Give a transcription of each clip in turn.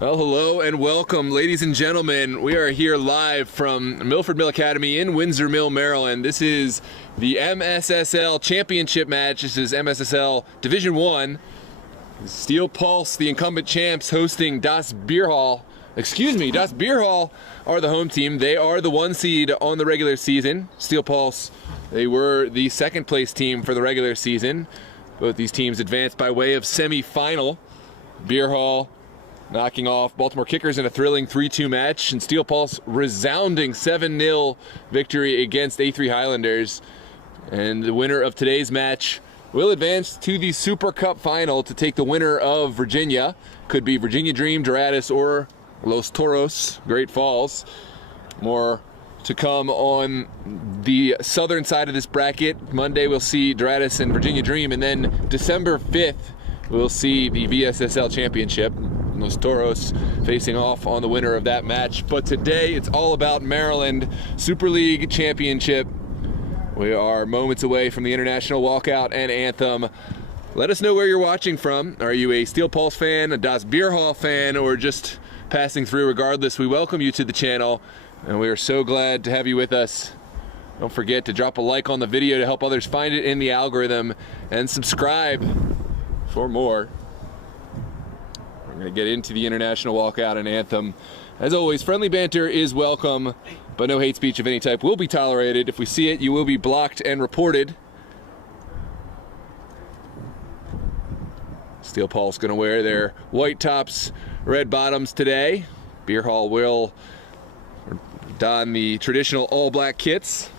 Well, hello and welcome, ladies and gentlemen. We are here live from Milford Mill Academy in Windsor Mill, Maryland. This is the MSSL championship match. This is MSSL Division 1. Steel Pulse, the incumbent champs, hosting Das BIERHALLE. Das BIERHALLE are the home team. They are the 1 seed on the regular season. Steel Pulse, they were the 2nd place team for the regular season. Both these teams advanced by way of semi-final. BIERHALLE knocking off Baltimore Kickers in a thrilling 3-2 match, and Steel Pulse resounding 7-0 victory against A3 Highlanders. And the winner of today's match will advance to the Super Cup final to take the winner of Virginia. Could be Virginia Dream, Doratus, or Los Toros, Great Falls. More to come on the southern side of this bracket. Monday we'll see Doratus and Virginia Dream, and then December 5th we'll see the VSSL Championship. Los Toros facing off on the winner of that match. But today it's all about Maryland Super League Championship. We are moments away from the international walkout and anthem. Let us know where you're watching from. Are you a Steel Pulse fan, a Das BIERHALLE fan, or just passing through? Regardless, we welcome you to the channel, and we are so glad to have you with us. Don't forget to drop a like on the video to help others find it in the algorithm, and subscribe for more. We're going to get into the international walkout and anthem. As always, friendly banter is welcome, but no hate speech of any type will be tolerated. If we see it, you will be blocked and reported. Steel Pulse going to wear their white tops, red bottoms today. BIERHALLE will don the traditional all-black kits.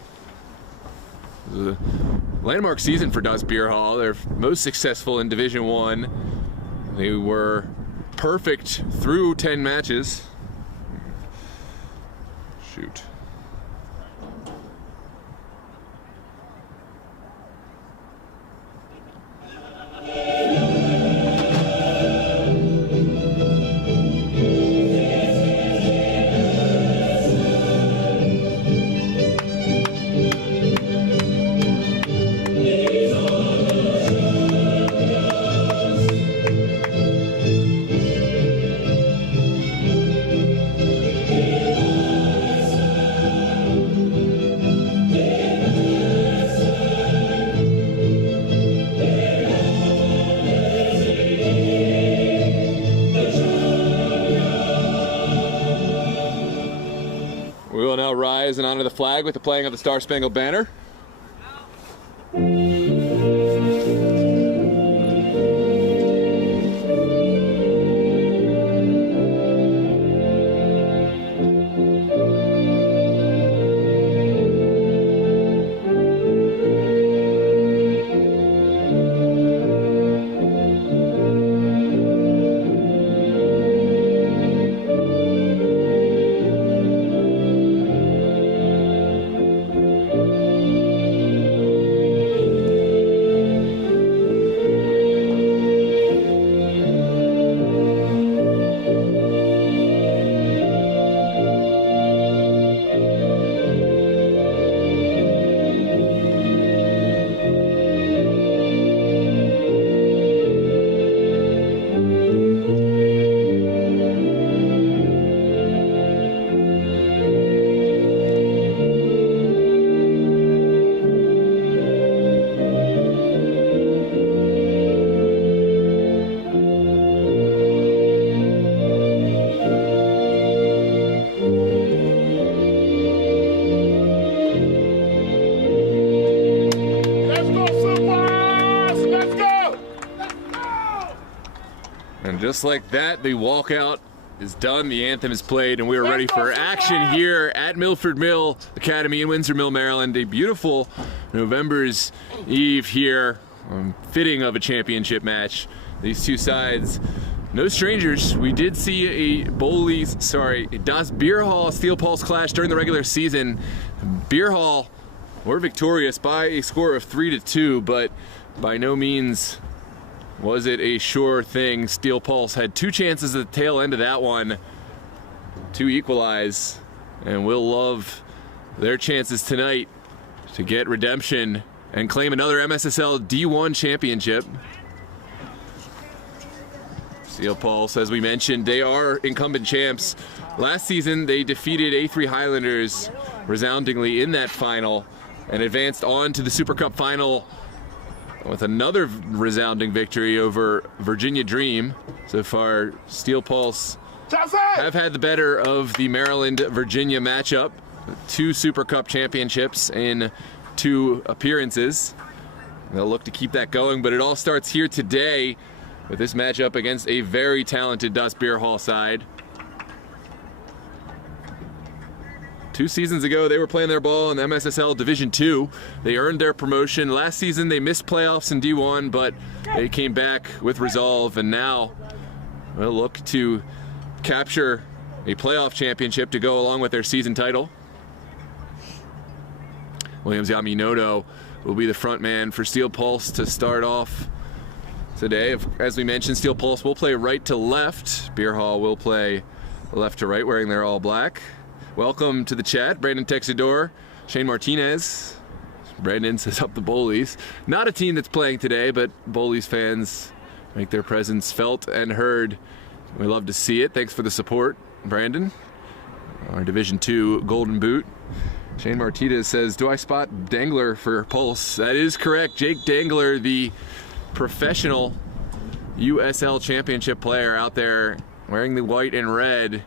It was a landmark season for Das BIERHALLE. They're most successful in Division 1. They were perfect through 10 matches. Shoot. We will now rise and honor the flag with the playing of the Star-Spangled Banner. And just like that, the walkout is done, the anthem is played, and we are ready for action here at Milford Mill Academy in Windsor Mill, Maryland. A beautiful November's Eve here, fitting of a championship match. These two sides, no strangers. We did see a Das BIERHALLE Steel Pulse clash during the regular season. BIERHALLE were victorious by a score of 3-2, but by no means was it a sure thing. Steel Pulse had 2 chances at the tail end of that one to equalize, and will love their chances tonight to get redemption and claim another MSSL D1 championship. Steel Pulse, as we mentioned, they are incumbent champs. Last season, they defeated A3 Highlanders resoundingly in that final and advanced on to the Super Cup final with another resounding victory over Virginia Dream. So far, Steel Pulse have had the better of the Maryland-Virginia matchup. 2 Super Cup championships in 2 appearances. They'll look to keep that going, but it all starts here today with this matchup against a very talented Das BIERHALLE side. 2 seasons ago, they were playing their ball in MSSL Division II. They earned their promotion. Last season, they missed playoffs in D1, but they came back with resolve, and now will look to capture a playoff championship to go along with their season title. Williams Yaminoto will be the front man for Steel Pulse to start off today. As we mentioned, Steel Pulse will play right to left. BIERHALLE will play left to right, wearing their all black. Welcome to the chat, Brandon Texador, Shane Martinez. Brandon says up the Bullies. Not a team that's playing today, but Bullies fans make their presence felt and heard. We love to see it. Thanks for the support, Brandon. Our Division II Golden Boot. Shane Martinez says, do I spot Dangler for Pulse? That is correct. Jake Dangler, the professional USL championship player out there wearing the white and red.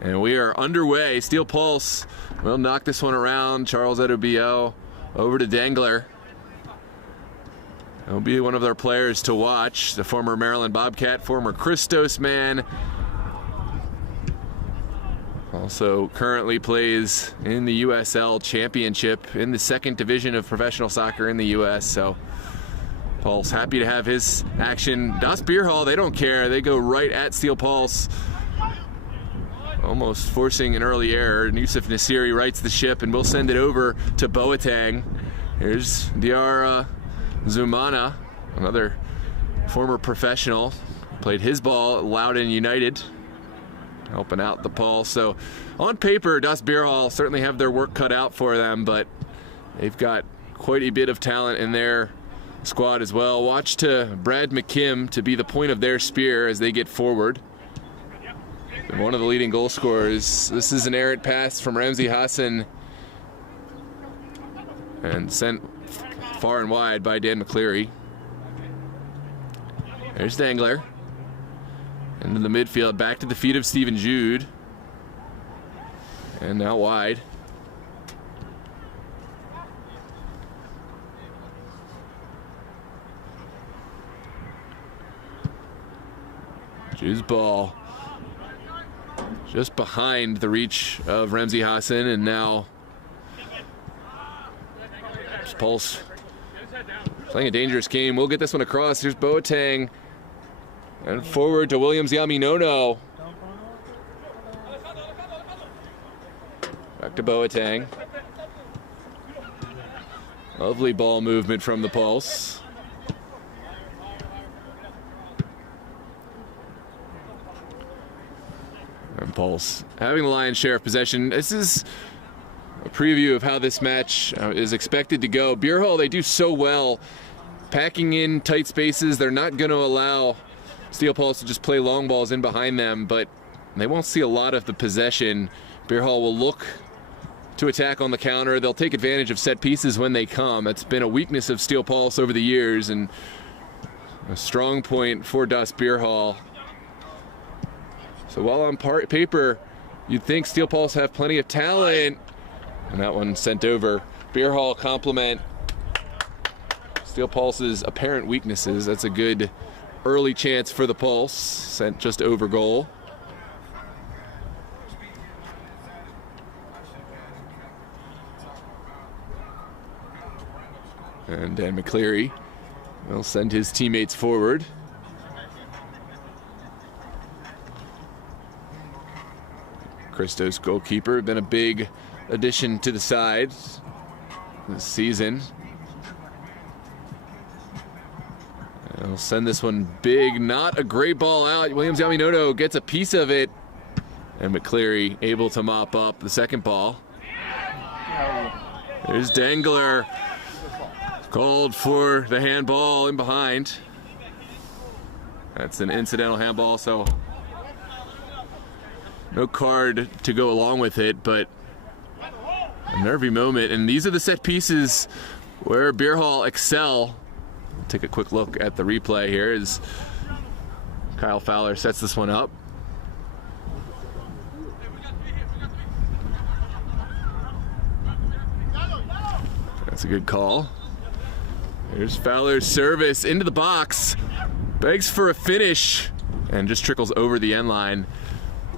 And we are underway. Steel Pulse will knock this one around. Charles Edobio over to Dangler. He'll be one of their players to watch. The former Maryland Bobcat, former Christos man. Also currently plays in the USL Championship in the 2nd division of professional soccer in the US. So Pulse happy to have his action. Das BIERHALLE, they don't care. They go right at Steel Pulse, almost forcing an early error. Yusuf Nasiri rights the ship and will send it over to Boateng. Here's Diarra Zumana, another former professional. Played his ball at Loudoun United, helping out the Pulse. So on paper, Das BIERHALLE certainly have their work cut out for them, but they've got quite a bit of talent in their squad as well. Watch to Brad McKim to be the point of their spear as they get forward. And one of the leading goal scorers. This is an errant pass from Ramsey Hassan and sent far and wide by Dan McCleary. There's Dangler. Into the midfield, back to the feet of Stephen Jude. And now wide. Jude's ball just behind the reach of Ramsey Hassan, and now Pulse playing a dangerous game. We'll get this one across. Here's Boateng. And forward to Williams Yaminono. Back to Boateng. Lovely ball movement from the Pulse. And Pulse having the lion's share of possession. This is a preview of how this match is expected to go. BIERHALLE, they do so well packing in tight spaces. They're not going to allow Steel Pulse to just play long balls in behind them, but they won't see a lot of the possession. BIERHALLE will look to attack on the counter. They'll take advantage of set pieces when they come. That's been a weakness of Steel Pulse over the years, and a strong point for Das BIERHALLE. So while on paper, you'd think Steel Pulse have plenty of talent, and that one sent over. BIERHALLE compliment Steel Pulse's apparent weaknesses. That's a good early chance for the Pulse, sent just over goal. And Dan McCleary will send his teammates forward. Christos, goalkeeper, been a big addition to the side this season. I'll send this one big, not a great ball out. Williams Yaminoto gets a piece of it, and McCleary able to mop up the second ball. There's Dangler, called for the handball in behind. That's an incidental handball, so no card to go along with it, but a nervy moment. And these are the set pieces where BIERHALLE excel. Take a quick look at the replay here as Kyle Fowler sets this one up. That's a good call. Here's Fowler's service into the box. Begs for a finish and just trickles over the end line.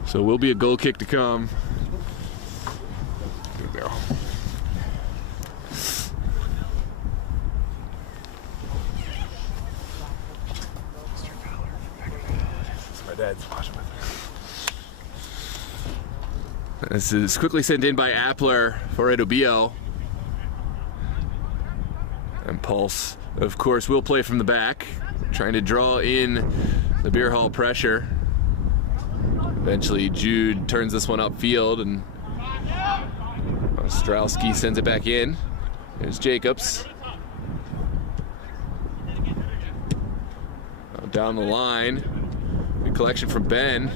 So will be a goal kick to come. There we go. My dad's watching with me. This is quickly sent in by Appler for Edobio. And Pulse, of course, will play from the back, trying to draw in the BIERHALLE pressure. Eventually, Jude turns this one upfield, and Ostrowski sends it back in. There's Jacobs. Down the line. Good collection from Ben.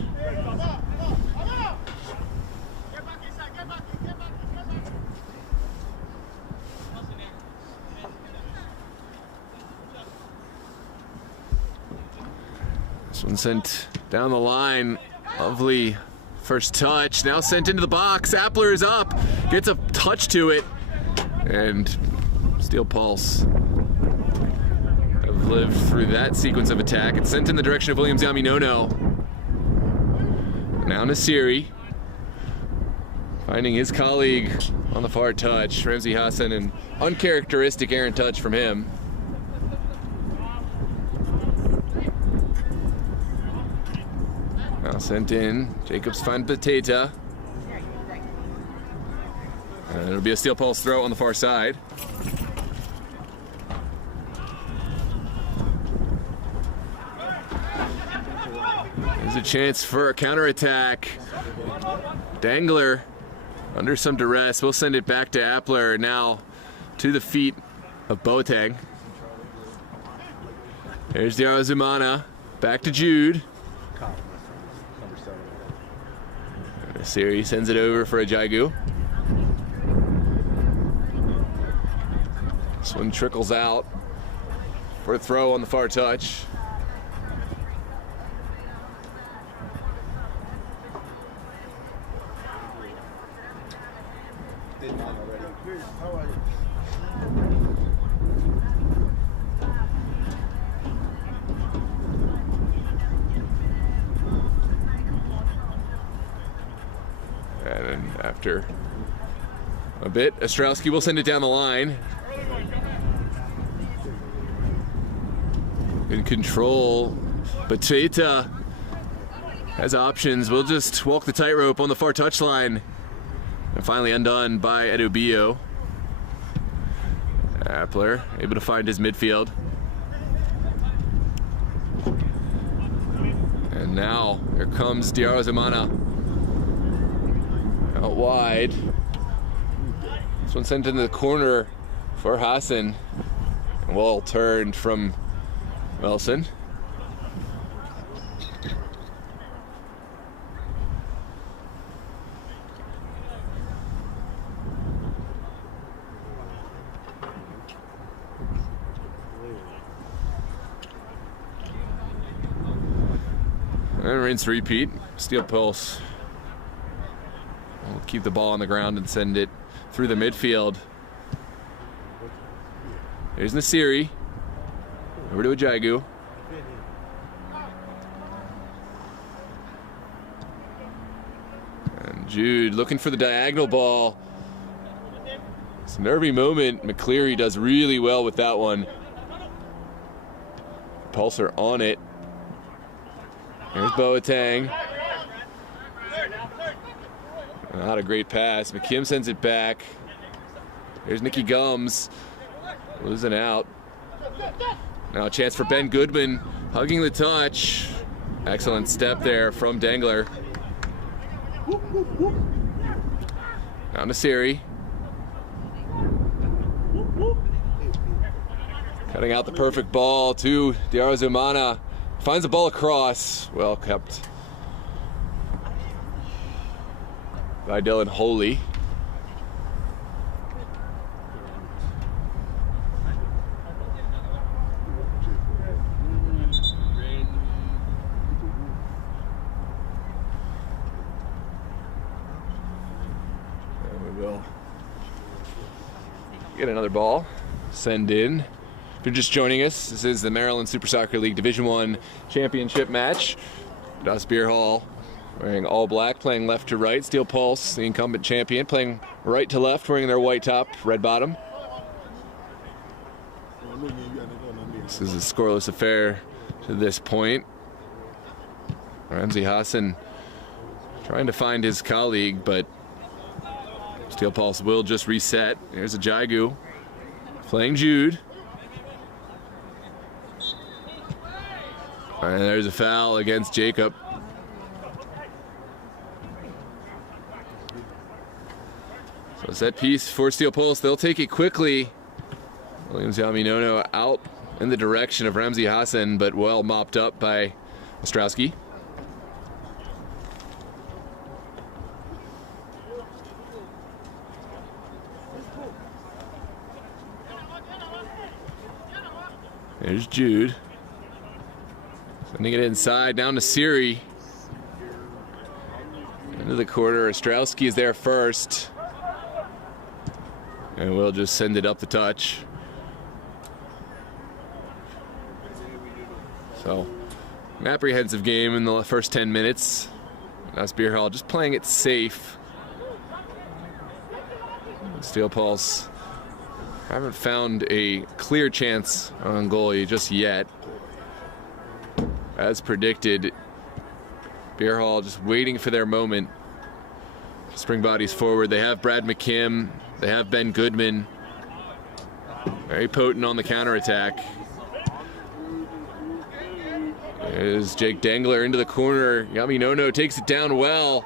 This one sent down the line. Lovely first touch. Now sent into the box. Appler is up. Gets a touch to it. And Steel Pulse have lived through that sequence of attack. It's sent in the direction of Williams Yaminono. Now Nasiri finding his colleague on the far touch. Ramsey Hassan, an uncharacteristic errant touch from him. Now sent in. Jacobs find Bateta. And it'll be a Steel Pulse throw on the far side. There's a chance for a counterattack. Dangler under some duress. We'll send it back to Appler. Now to the feet of Boateng. There's Diarra Zumana. Back to Jude. Siri sends it over for a Jagu. This one trickles out for a throw on the far touch. And then after a bit, Ostrowski will send it down the line. In control, Bateta has options. We'll just walk the tightrope on the far touchline. And finally undone by Edobio. Appler able to find his midfield. And now here comes Diarra Zumana. Out wide. This one sent into the corner for Hassan. And well turned from Wilson. And rinse repeat. Steel Pulse. We'll keep the ball on the ground and send it through the midfield. There's Nasiri. Over to Ajagu. And Jude looking for the diagonal ball. It's a nervy moment. McCleary does really well with that one. Pulsar on it. Here's Boateng. Not a great pass. McKim sends it back. Here's Nicky Gums. Losing out. Now a chance for Ben Goodman. Hugging the touch. Excellent step there from Dangler. Now Nasiri. Cutting out the perfect ball to Diarra Zumana. finds the ball across. Well kept by Dylan Holy. Get another ball, send in. If you're just joining us, this is the Maryland Super Soccer League Division I Championship match. BIERHALLE wearing all black, playing left to right. Steel Pulse, the incumbent champion, playing right to left, wearing their white top, red bottom. This is a scoreless affair to this point. Ramsey Hassan trying to find his colleague, but Steel Pulse will just reset. There's a Jigu playing Jude. And there's a foul against Jacob. So set piece for Steel Pulse. They'll take it quickly. Williams Yaminono out in the direction of Ramsey Hassan, but well mopped up by Ostrowski. There's Jude. Sending it inside, down to Siri. Into the quarter, Ostrowski is there first. And we'll just send it up the touch. So, an apprehensive game in the first 10 minutes. That's BIERHALLE just playing it safe. Steel Pulse haven't found a clear chance on goalie just yet. As predicted, BIERHALLE just waiting for their moment. Spring bodies forward. They have Brad McKim. They have Ben Goodman. Very potent on the counterattack. There's Jake Dangler into the corner. Yaminono takes it down well.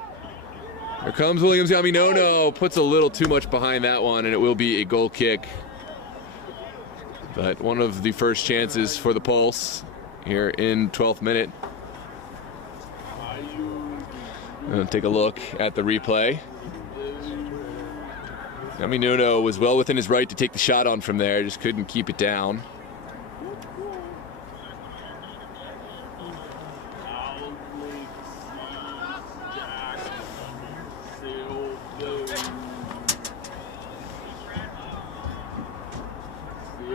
Here comes Williams Yaminono. Puts a little too much behind that one, and it will be a goal kick. But one of the first chances for the Pulse here in 12th minute. We'll take a look at the replay. Yaminono was well within his right to take the shot on from there, just couldn't keep it down.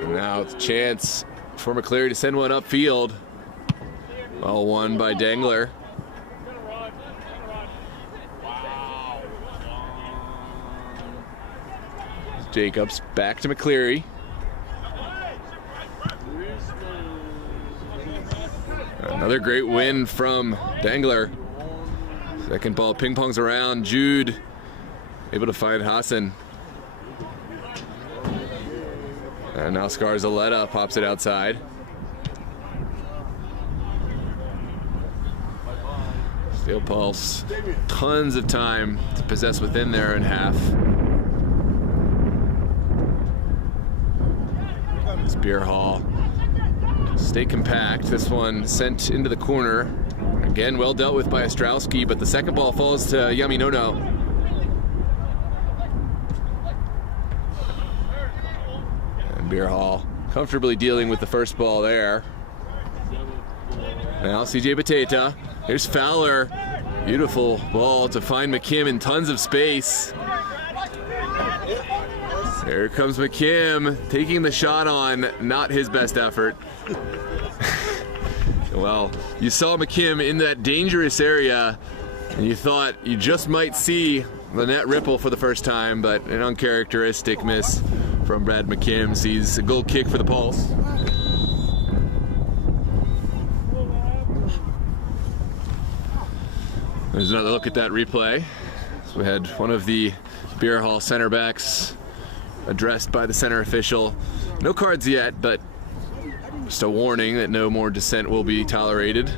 And now it's a chance for McCleary to send one upfield. Well won by Dangler. Jacobs back to McCleary. Another great win from Dangler. Second ball ping pongs around. Jude able to find Hassan. And now Scarzaletta pops it outside. Steel Pulse, tons of time to possess within their own half. It's BIERHALLE. Stay compact. This one sent into the corner. Again, well dealt with by Ostrowski, but the second ball falls to Yaminono. And BIERHALLE comfortably dealing with the first ball there. Now CJ Bateta. Here's Fowler. Beautiful ball to find McKim in tons of space. Here comes McKim taking the shot on, not his best effort. Well, you saw McKim in that dangerous area and you thought you just might see the net ripple for the first time, but an uncharacteristic miss from Brad McKim sees a goal kick for the Pulse. There's another look at that replay. So we had one of the BIERHALLE center backs addressed by the center official. No cards yet, but just a warning that no more dissent will be tolerated.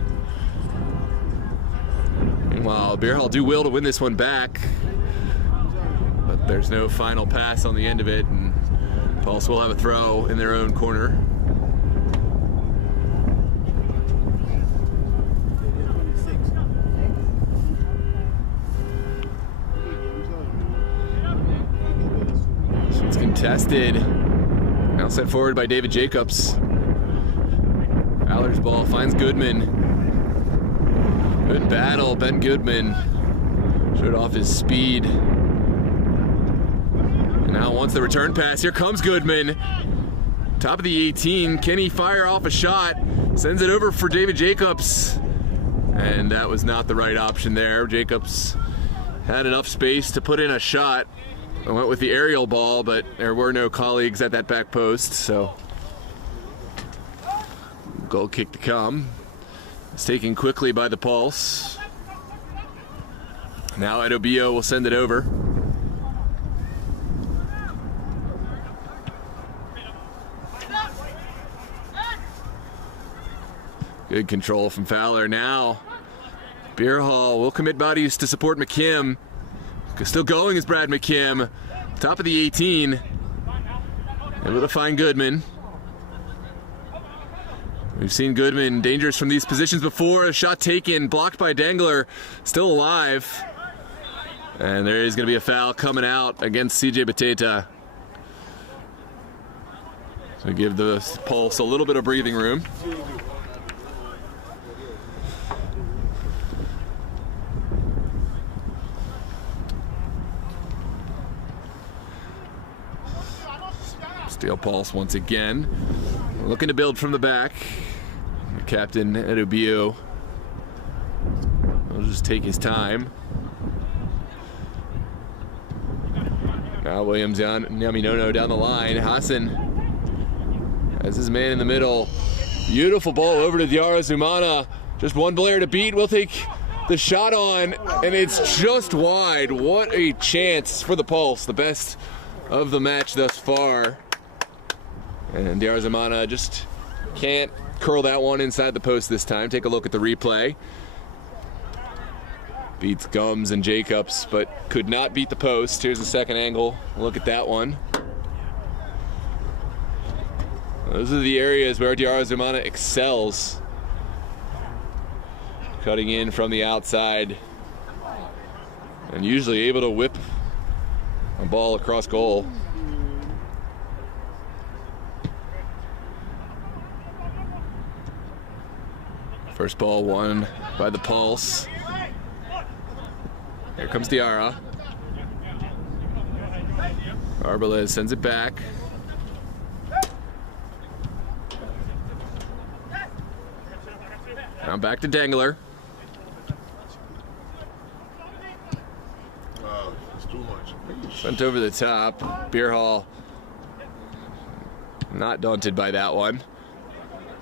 Meanwhile, BIERHALLE do will to win this one back, but there's no final pass on the end of it, and Pulse will have a throw in their own corner. Contested. Now set forward by David Jacobs. Fowler's ball finds Goodman. Good battle, Ben Goodman. Showed off his speed. And now wants the return pass. Here comes Goodman. Top of the 18. Can he fire off a shot? Sends it over for David Jacobs. And that was not the right option there. Jacobs had enough space to put in a shot. I went with the aerial ball, but there were no colleagues at that back post, so goal kick to come. It's taken quickly by the Pulse. Now Edobio will send it over. Good control from Fowler. Now BIERHALLE will commit bodies to support McKim. Still going is Brad McKim. Top of the 18. Able to find Goodman. We've seen Goodman dangerous from these positions before. A shot taken, blocked by Dangler. Still alive. And there is going to be a foul coming out against CJ Bateta. So give the Pulse a little bit of breathing room. Steel Pulse once again. Looking to build from the back. Captain Edobio will just take his time. Now Williams Nyaminono down the line. Hassan has his man in the middle. Beautiful ball over to Diarra Zumana. Just one player to beat. We'll take the shot on, and it's just wide. What a chance for the Pulse. The best of the match thus far. And Diarra Zumana just can't curl that one inside the post this time. Take a look at the replay. Beats Gums and Jacobs, but could not beat the post. Here's the second angle. Look at that one. Those are the areas where Diarra Zumana excels. Cutting in from the outside. And usually able to whip a ball across goal. First ball won by the Pulse. Here comes Diarra. Arbalez sends it back. Now back to Dangler. It's too much. Sent over the top. BIERHALLE not daunted by that one.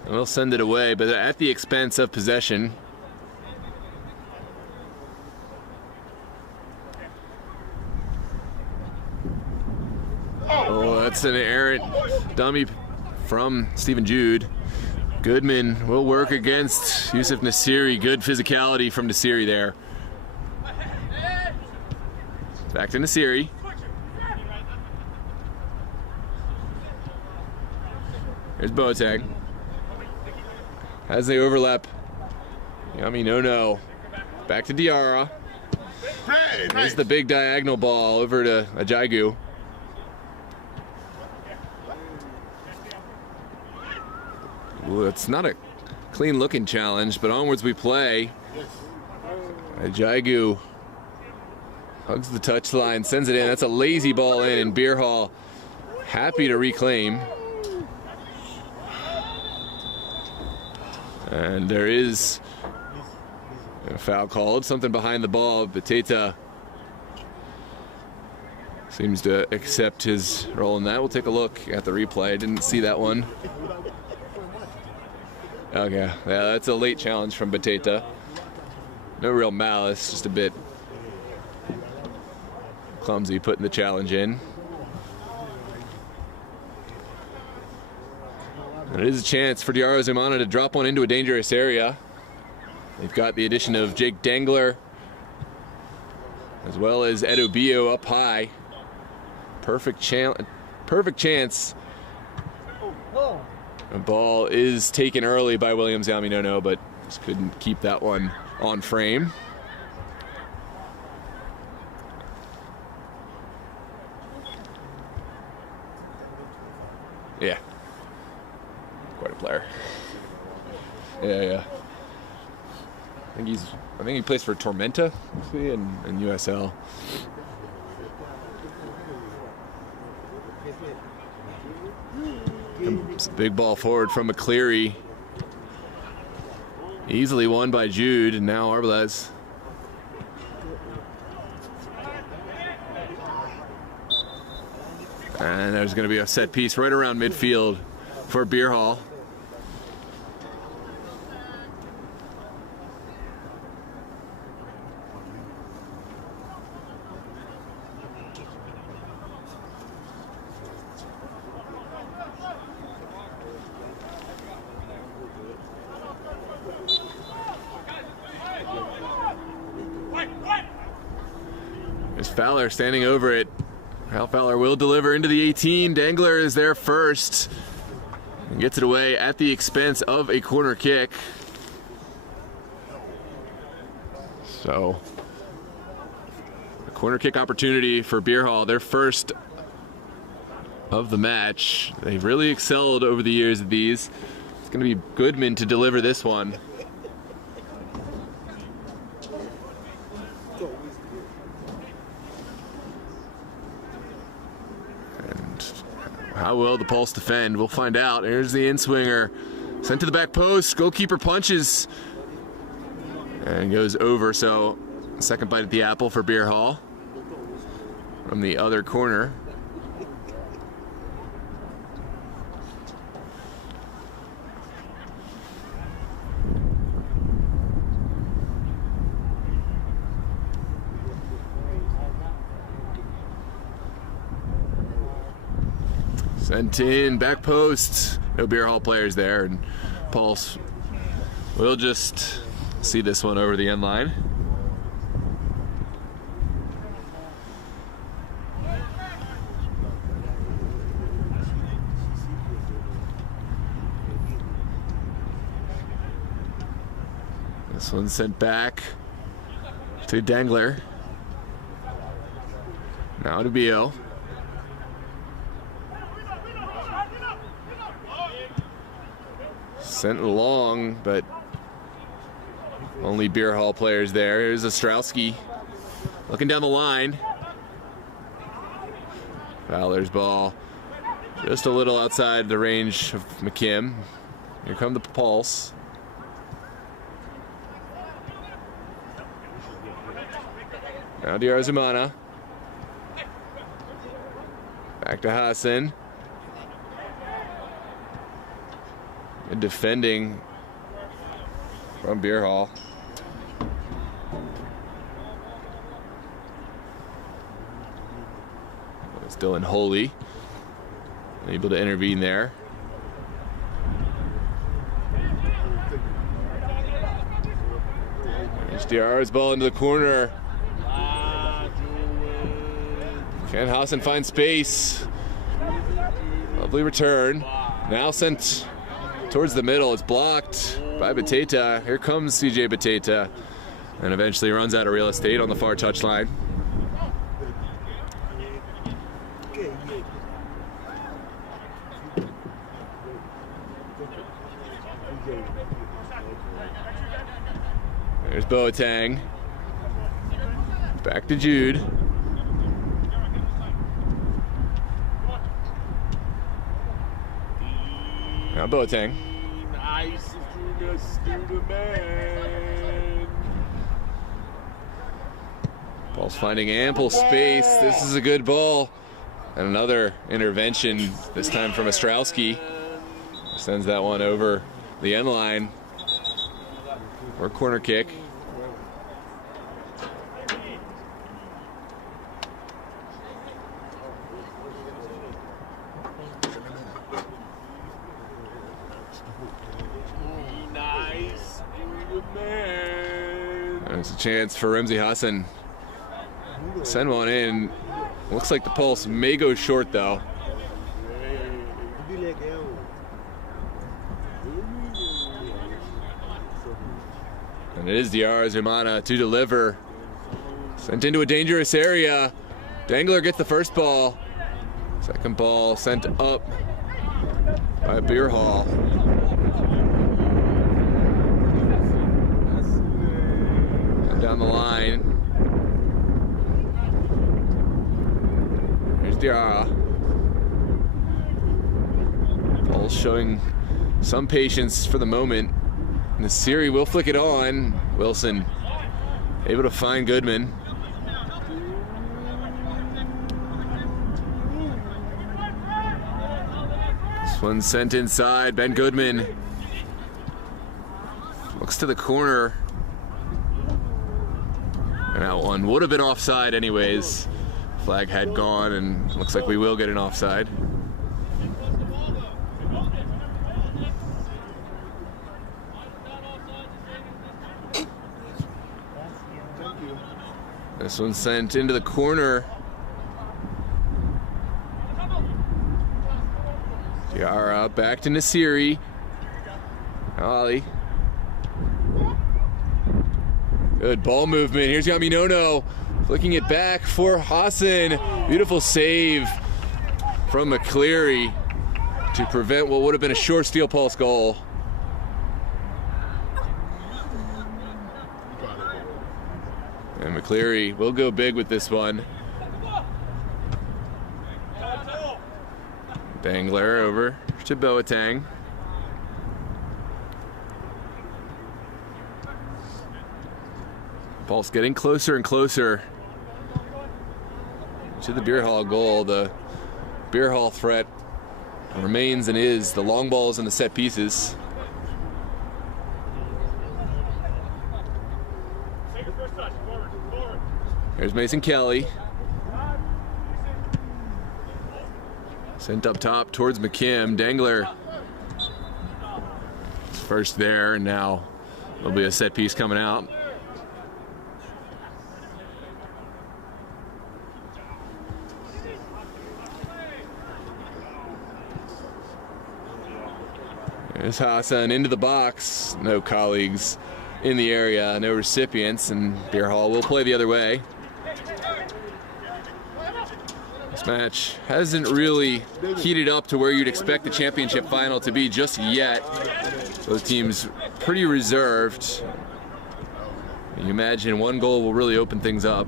And we'll send it away, but at the expense of possession. Oh, that's an errant dummy from Stephen Jude. Goodman will work against Yusuf Nasiri. Good physicality from Nasiri there. Back to Nasiri. Here's Boateng. As they overlap, Nyaminono back to Diarra. There's the big diagonal ball over to Ajagu. Ooh, it's not a clean looking challenge, but onwards we play. Ajagu hugs the touchline, sends it in. That's a lazy ball in, and BIERHALLE happy to reclaim. And there is a foul called, something behind the ball. Bateta seems to accept his role in that. We'll take a look at the replay. I didn't see that one. Okay, yeah, that's a late challenge from Bateta. No real malice, just a bit clumsy putting the challenge in. And it is a chance for Diarra Zumana to drop one into a dangerous area. They've got the addition of Jake Dangler, as well as Edobio up high. Perfect chance. The ball is taken early by Williams Nyaminono, but just couldn't keep that one on frame. player. Yeah. I think he plays for Tormenta in USL. It's a big ball forward from McCleary. Easily won by Jude, and now Arbeles. And there's going to be a set piece right around midfield for BIERHALLE. There's Fowler standing over it. Kyle Fowler will deliver into the 18. Dangler is there first and gets it away at the expense of a corner kick. So, a corner kick opportunity for BIERHALLE, their first of the match. They've really excelled over the years of these. It's going to be Goodman to deliver this one. How will the Pulse defend? We'll find out. Here's the in-swinger. Sent to the back post. Goalkeeper punches. And goes over. So, second bite at the apple for BIERHALLE from the other corner. Sent in, back post. No BIERHALLE players there, and Pulse will just see this one over the end line. This one's sent back to Dangler. Now to Bio. Sent long, but only BIERHALLE players there. Here's Ostrowski looking down the line. Fowler's ball just a little outside the range of McKim. Here come the Pulse. Now Diarzumana. Back to Hassan. And defending from BIERHALLE. Still in Holy. Able to intervene there. There's Diarra's ball into the corner. Can Hassan find space? Lovely return. Now sent towards the middle. It's blocked by Bateta. Here comes CJ Bateta. And eventually runs out of real estate on the far touchline. There's Boateng. Back to Jude. Now Boateng. Nice man. Ball's finding ample space. This is a good ball. And another intervention, this time from Ostrowski. Sends that one over the end line. Or corner kick. There's a chance for Remzi Hassan. Send one in. Looks like the Pulse may go short though. And it is Diarzumana to deliver. Sent into a dangerous area. Dangler gets the first ball. Second ball sent up by by BIERHALLE. And down the line. Here's Diarra. Paul's showing some patience for the moment. Nasiri will flick it on. Wilson able to find Goodman. This one's sent inside. Ben Goodman looks to the corner. And that one would have been offside anyways. Flag had gone, and looks like we will get an offside. This one sent into the corner. Diarra back to Nasiri. Ali. Good ball movement. Here's Yaminono flicking it back for Hassan. Beautiful save from McCleary to prevent what would have been a short steel pulse goal. And McCleary will go big with this one. Dangler over to Boateng. Ball's getting closer and closer to the BIERHALLE goal. The BIERHALLE threat remains and is the long balls and the set pieces. Here's Mason Kelly. Sent up top towards McKim. Dangler is first there, and now there'll be a set piece coming out. There's Hassan into the box. No colleagues in the area, no recipients, and BIERHALLE will play the other way. This match hasn't really heated up to where you'd expect the championship final to be just yet. Both teams pretty reserved. You imagine one goal will really open things up.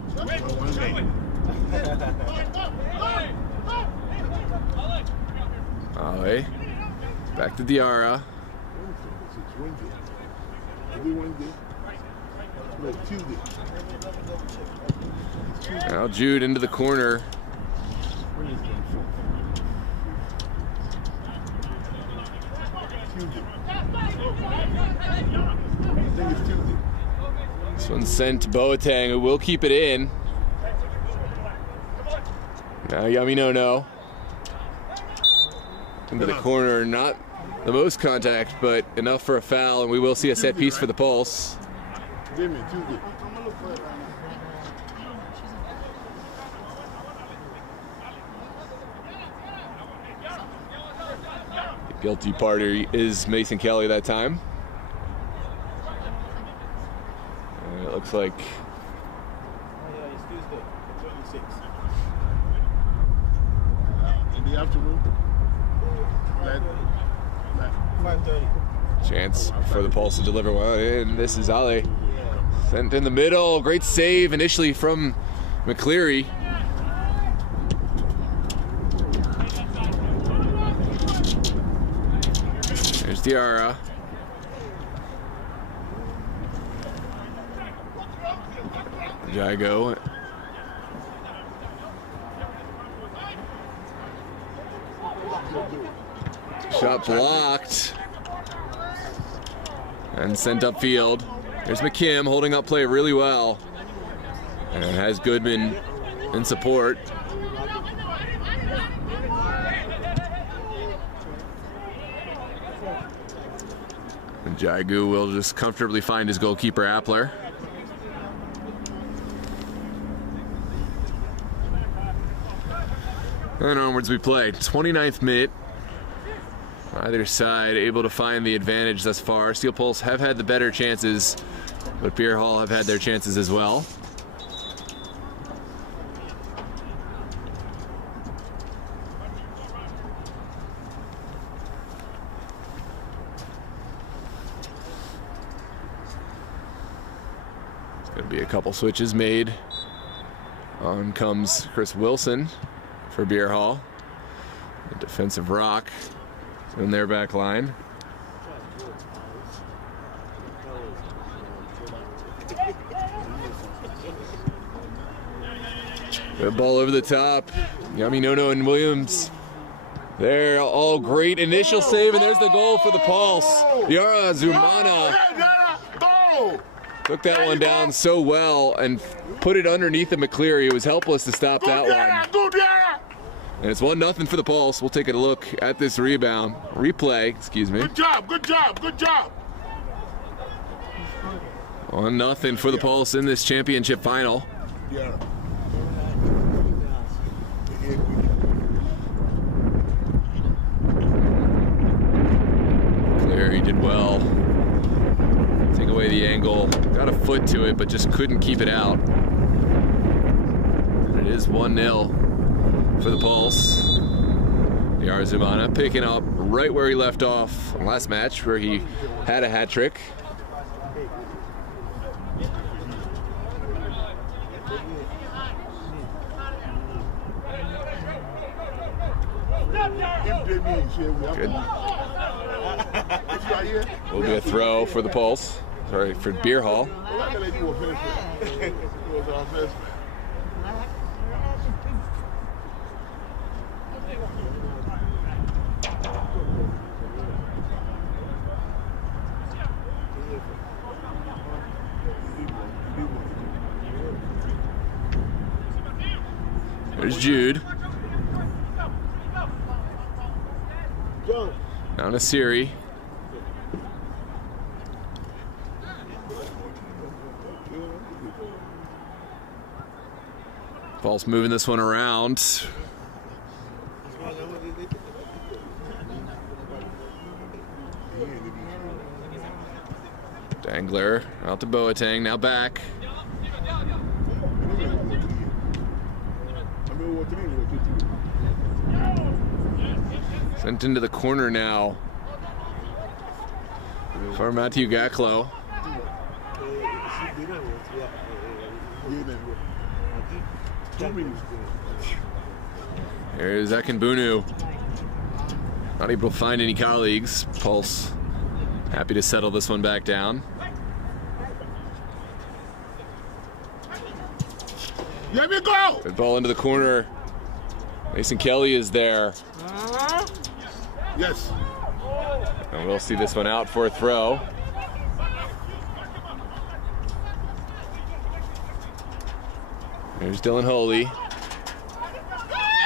Ali. Back to Diarra. Now Jude into the corner. This one's sent to Boateng, who will keep it in. Now Yaminono into the corner, not the most contact, but enough for a foul, and we will see a set piece for the Pulse. The guilty party is Mason Kelly that time. And it looks like in the afternoon. 5:30. Chance for the Pulse to deliver one, and this is Ali. Sent in the middle. Great save initially from McCleary. There's Diarra. Jago. Shot blocked and sent upfield. There's McKim holding up play really well and has Goodman in support. And Jagu will just comfortably find his goalkeeper Appler. And onwards we play. 29th minute. Either side able to find the advantage thus far. Steel Pulse have had the better chances, but BIERHALLE have had their chances as well. Gonna be a couple switches made. On comes Chris Wilson for BIERHALLE. The defensive rock in their back line. Good ball over the top. Yami Nono and Williams. They're all great. Initial save, and there's the goal for the Pulse. Yara Zumana took that one down so well and put it underneath the McCleary. It was helpless to stop that one. And it's 1-0 for the Pulse. We'll take a look at this replay, excuse me. Good job, good job, good job. 1-0 for the Pulse in this championship final. Yeah. He did well. Take away the angle. Got a foot to it, but just couldn't keep it out. And it is 1-0 for the Pulse. Yara Zumana picking up right where he left off last match, where he had a hat trick. Good. Will be a throw for the Pulse. Sorry, for BIERHALLE. There's Jude. Now Nasiri. Pulse moving this one around. Dangler out to Boateng, now back. Sent into the corner now for Matthew Gaklo. Here's Akinbunu. Not able to find any colleagues. Pulse happy to settle this one back down. Let me go! Good ball into the corner. Mason Kelly is there. Yes. And we'll see this one out for a throw. There's Dylan Holy.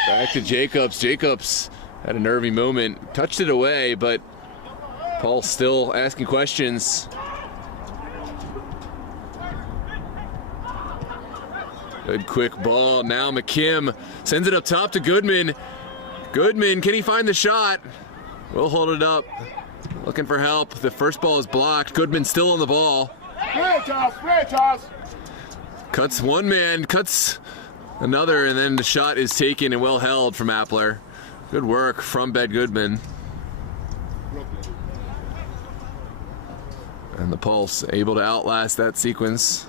Back to Jacobs. Jacobs had a nervy moment. Touched it away, but Paul's still asking questions. Good quick ball. Now McKim sends it up top to Goodman. Goodman, can he find the shot? We'll hold it up. Looking for help. The first ball is blocked. Goodman still on the ball. Play, Charles. Play, Charles. Cuts one man, cuts another, and then the shot is taken and well held from Appler. Good work from Ben Goodman. And the Pulse able to outlast that sequence.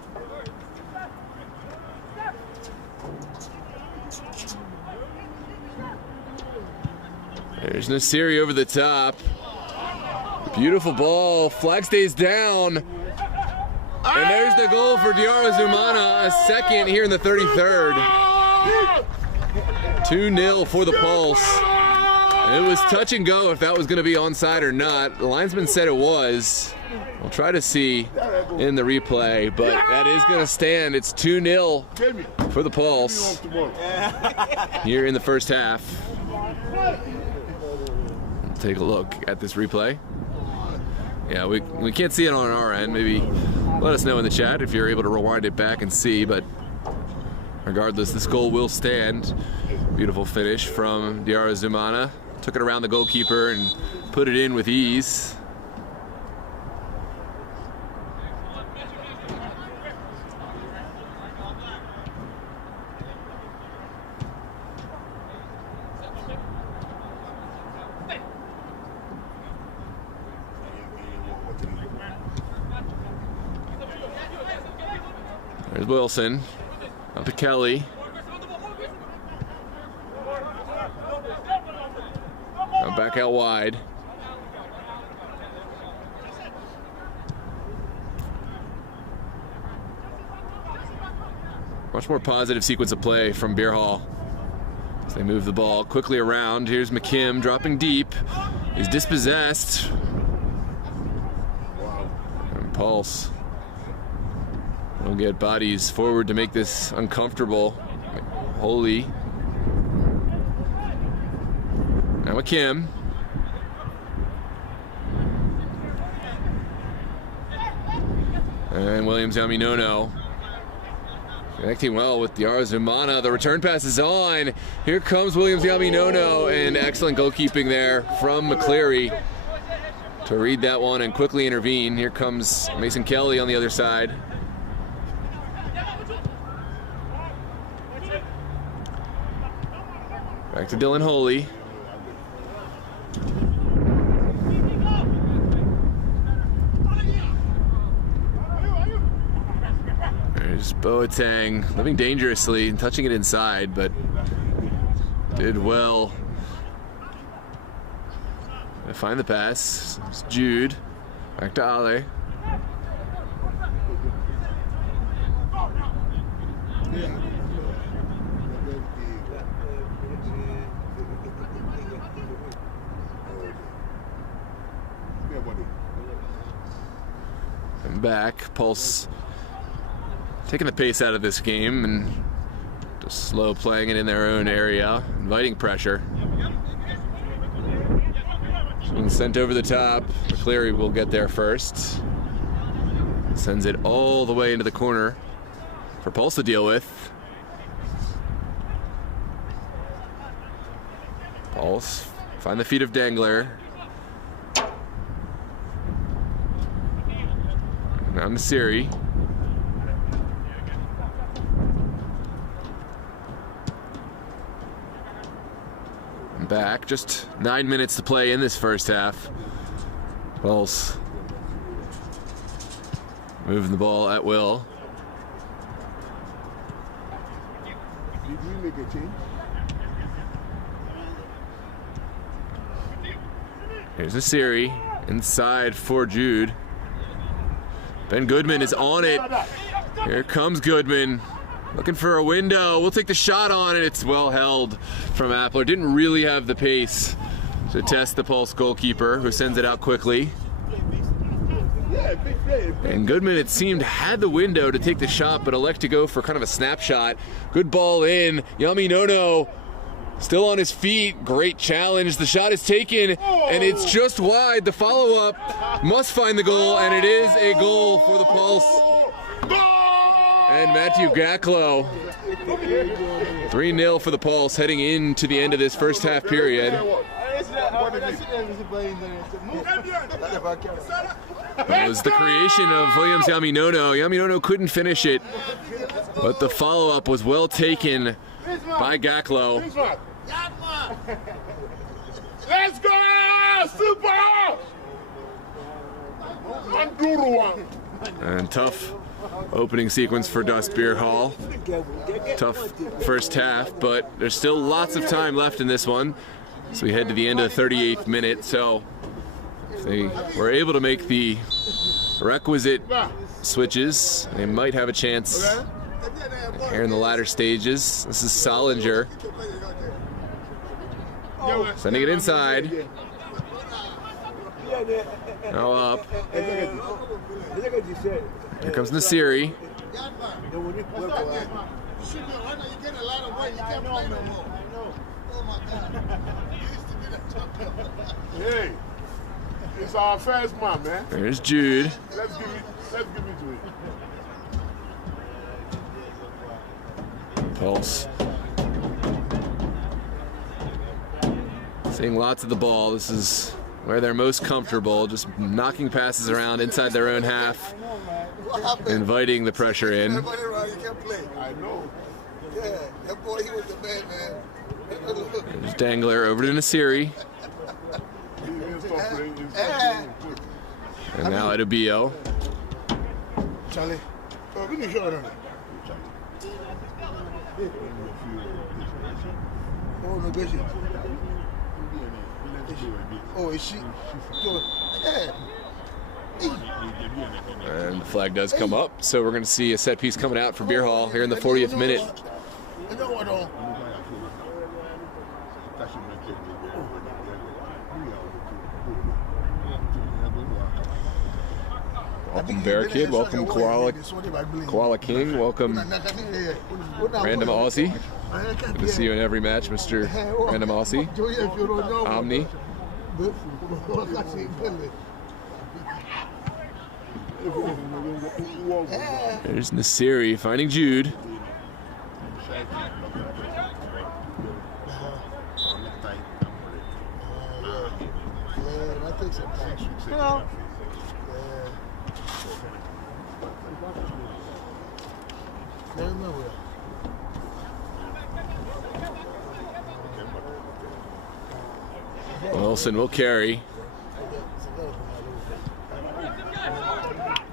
There's Nasiri over the top. Beautiful ball. Flag stays down. And there's the goal for Yara Zumana, a second here in the 33rd. 2-0 for the Pulse. It was touch and go if that was going to be onside or not. The linesman said it was. We'll try to see in the replay, but that is going to stand. It's 2-0 for the Pulse here in the first half. Take a look at this replay. Yeah, we can't see it on our end. Maybe let us know in the chat if you're able to rewind it back and see, but regardless, this goal will stand. Beautiful finish from Yara Zumana. Took it around the goalkeeper and put it in with ease. There's Wilson. Up to Kelly. Now back out wide. Much more positive sequence of play from BIERHALLE as they move the ball quickly around. Here's McKim dropping deep. He's dispossessed. And Pulse will get bodies forward to make this uncomfortable. Holy. Now McKim. And Williams Yaminono connecting well with Yarzumana. The return pass is on. Here comes Williams Yaminono, and excellent goalkeeping there from McCleary to read that one and quickly intervene. Here comes Mason Kelly on the other side. Back to Dylan Holy. There's Boateng living dangerously and touching it inside, but did well to find the pass. It's Jude. Back to Ale. And back. Pulse taking the pace out of this game and just slow playing it in their own area, inviting pressure. Being sent over the top. McCleary will get there first. Sends it all the way into the corner for Pulse to deal with. Pulse find the feet of Dangler. Now Nasiri. Back, just 9 minutes to play in this first half. Pulse moving the ball at will. Did we make a change? Here's Nasiri inside for Jude. Ben Goodman is on it. Here comes Goodman. Looking for a window. We'll take the shot on it. It's well held from Appler. Didn't really have the pace to test the Pulse goalkeeper, who sends it out quickly. And Goodman, it seemed, had the window to take the shot, but elect to go for kind of a snapshot. Good ball in. Yaminono still on his feet. Great challenge. The shot is taken, and it's just wide. The follow-up must find the goal, and it is a goal for the Pulse. And Matthew Gaklo, 3-0 for the Pulse, heading into the end of this first half period. That was the creation of Williams Yaminono. Yaminono couldn't finish it, but the follow-up was well taken by Gaklo. Let's go! Super! And tough opening sequence for Dus BIERHALLE. Tough first half, but there's still lots of time left in this one. So we head to the end of the 38th minute. So if they were able to make the requisite switches, they might have a chance here in the latter stages. This is Solinger sending it inside. Now up. Here comes Nasiri. Hey, it's our first man, man. There's Jude. Let's give it to him. Pulse. Seeing lots of the ball. This is where they're most comfortable, just knocking passes around inside their own half, inviting the pressure in. I know. Yeah, that boy, he was the man, man. There's Dangler over to Nasiri. Hey, And now Edubio. Charlie, give me a shot on it. Oh, no patient. Oh, is she? Yeah. And the flag does come up, so we're going to see a set piece coming out for BIERHALLE here in the 40th minute. You know what, though? Welcome Bear Kid, welcome Koala King, welcome Random Aussie. Good to see you in every match, Mr. Random Aussie. Omni. There's Nasiri finding Jude. Hello. Wilson will carry.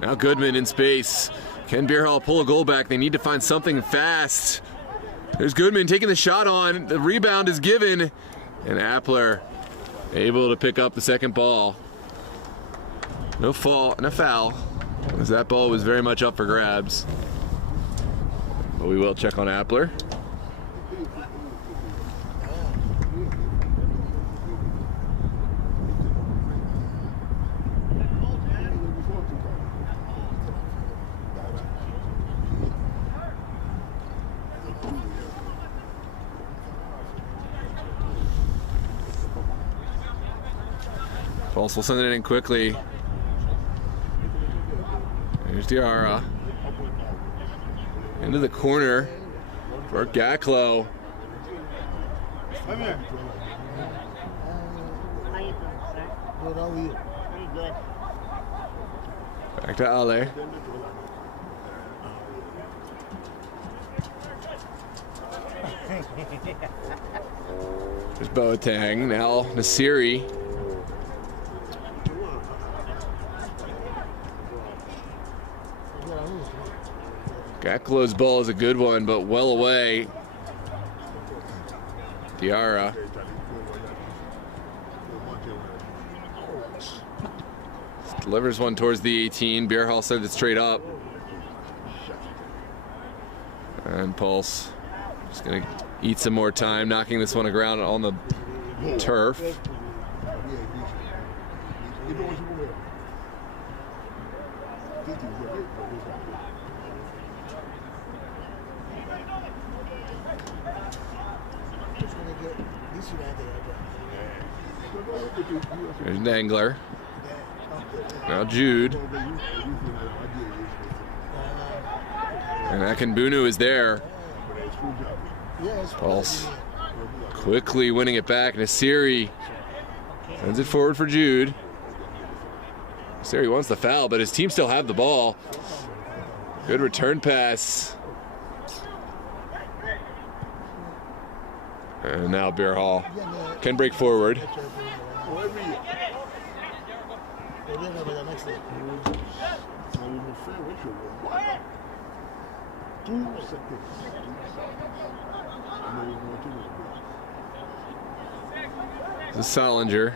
Now Goodman in space. Can BIERHALLE pull a goal back? They need to find something fast. There's Goodman taking the shot on. The rebound is given. And Appler able to pick up the second ball. No foul, as that ball was very much up for grabs. But we will check on Appler. Pulse will send it in quickly. There's Diarra. Into the corner for Gaklo. How you doing, sir? Good, how are you? Pretty good. Back to Ale. There's Boateng. Now Nasiri. Gaklo's ball is a good one, but well away. Diarra. Delivers one towards the 18. BIERHALLE sends it straight up. And Pulse just going to eat some more time, knocking this one around on the turf. There's Dangler. Now Jude. And Akinbunu is there. Pulse quickly winning it back. Nasiri sends it forward for Jude. Nasiri wants the foul, but his team still have the ball. Good return pass. And now BIERHALLE can break forward. This is Solinger.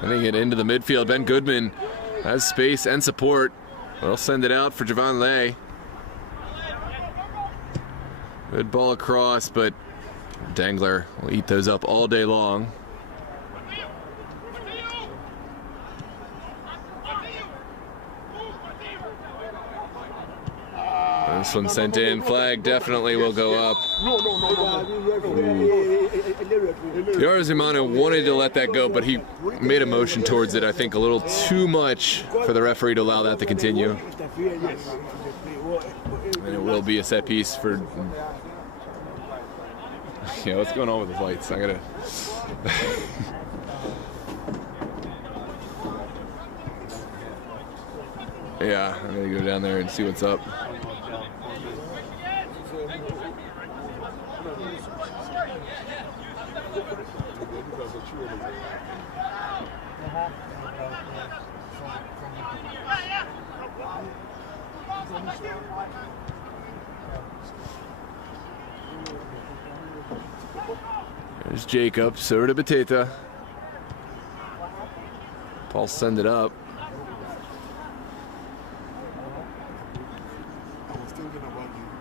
Sending it into the midfield. Ben Goodman has space and support. They'll send it out for Javon Lay. Good ball across, but Dangler will eat those up all day long. This one sent in. Flag definitely will go up. Yara Zimano wanted to let that go, but he made a motion towards it, I think, a little too much for the referee to allow that to continue. And it will be a set piece for... Yeah, what's going on with the lights? I gotta... Yeah, I'm gonna go down there and see what's up. There's Jacobs over to Bateta. Paul send it up.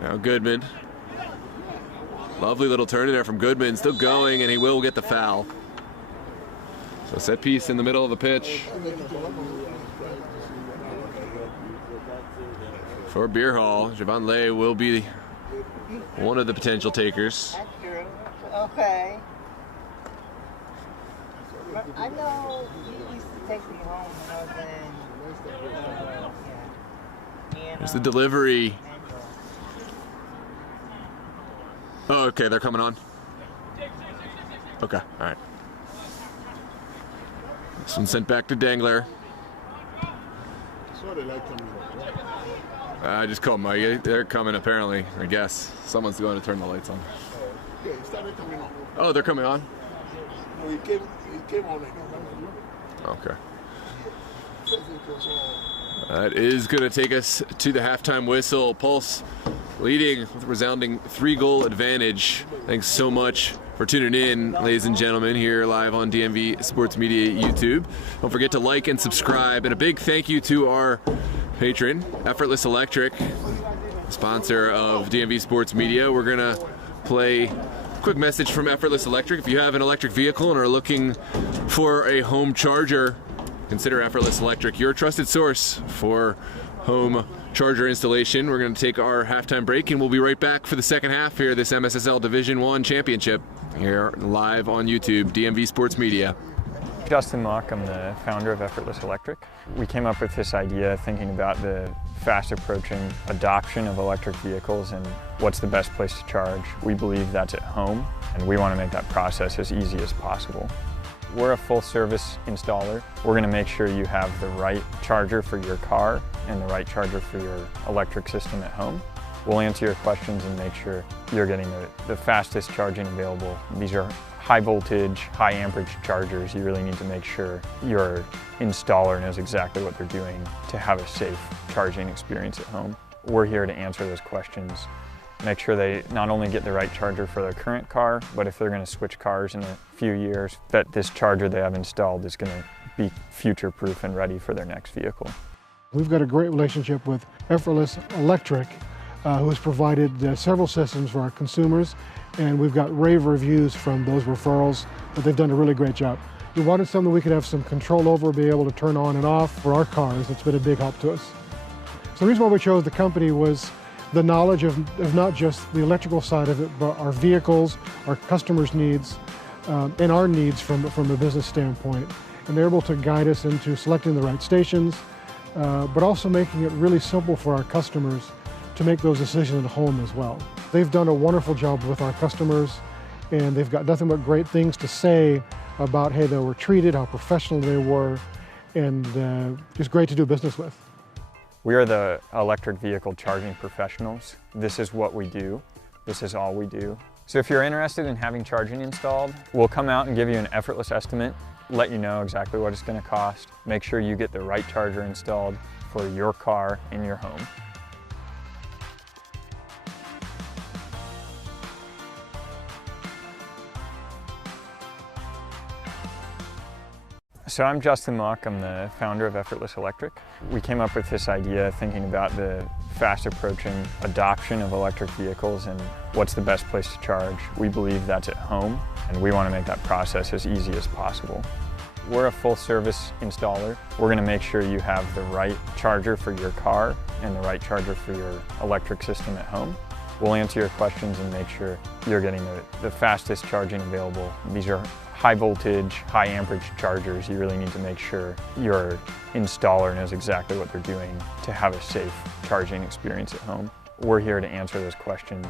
Now Goodman. Lovely little turn in there from Goodman. Still going, and he will get the foul. So set piece in the middle of the pitch for BIERHALLE. Javon Lay will be one of the potential takers. That's true. Okay. I know you used to take me home when I was in, yeah. There's the delivery. Oh, okay, they're coming on. Okay, all right. This one's sent back to Dangler. I just called Mike. They're coming apparently, I guess. Someone's going to turn the lights on. Yeah, he started coming on. Oh, they're coming on? No, he came on. Okay. That is going to take us to the halftime whistle. Pulse leading with a resounding 3-goal advantage. Thanks so much for tuning in, ladies and gentlemen, here live on DMV Sports Media YouTube. Don't forget to like and subscribe. And a big thank you to our patron, Effortless Electric, sponsor of DMV Sports Media. We're going to play a quick message from Effortless Electric. If you have an electric vehicle and are looking for a home charger, consider Effortless Electric, your trusted source for home charger installation. We're going to take our halftime break, and we'll be right back for the second half here, this MSSL Division I Championship, here live on YouTube, DMV Sports Media. Justin Mock, I'm the founder of Effortless Electric. We came up with this idea thinking about the fast approaching adoption of electric vehicles and what's the best place to charge. We believe that's at home, and we want to make that process as easy as possible. We're a full service installer. We're going to make sure you have the right charger for your car and the right charger for your electric system at home. We'll answer your questions and make sure you're getting the fastest charging available. These are high voltage, high amperage chargers. You really need to make sure your installer knows exactly what they're doing to have a safe charging experience at home. We're here to answer those questions. Make sure they not only get the right charger for their current car, but if they're going to switch cars in a few years, that this charger they have installed is going to be future-proof and ready for their next vehicle. We've got a great relationship with Effortless Electric, who has provided several systems for our consumers, and we've got rave reviews from those referrals, but they've done a really great job. We wanted something we could have some control over, be able to turn on and off for our cars. It's been a big help to us. So the reason why we chose the company was the knowledge of not just the electrical side of it, but our vehicles, our customers' needs, and our needs from a business standpoint. And they're able to guide us into selecting the right stations, but also making it really simple for our customers to make those decisions at home as well. They've done a wonderful job with our customers, and they've got nothing but great things to say about how they were treated, how professional they were, and just great to do business with. We are the electric vehicle charging professionals. This is what we do. This is all we do. So if you're interested in having charging installed, we'll come out and give you an effortless estimate, let you know exactly what it's going to cost, make sure you get the right charger installed for your car in your home. So I'm Justin Mock, I'm the founder of Effortless Electric. We came up with this idea thinking about the fast approaching adoption of electric vehicles and what's the best place to charge. We believe that's at home, and we want to make that process as easy as possible. We're a full service installer. We're going to make sure you have the right charger for your car and the right charger for your electric system at home. We'll answer your questions and make sure you're getting the fastest charging available. These are high voltage, high amperage chargers. You really need to make sure your installer knows exactly what they're doing to have a safe charging experience at home. We're here to answer those questions.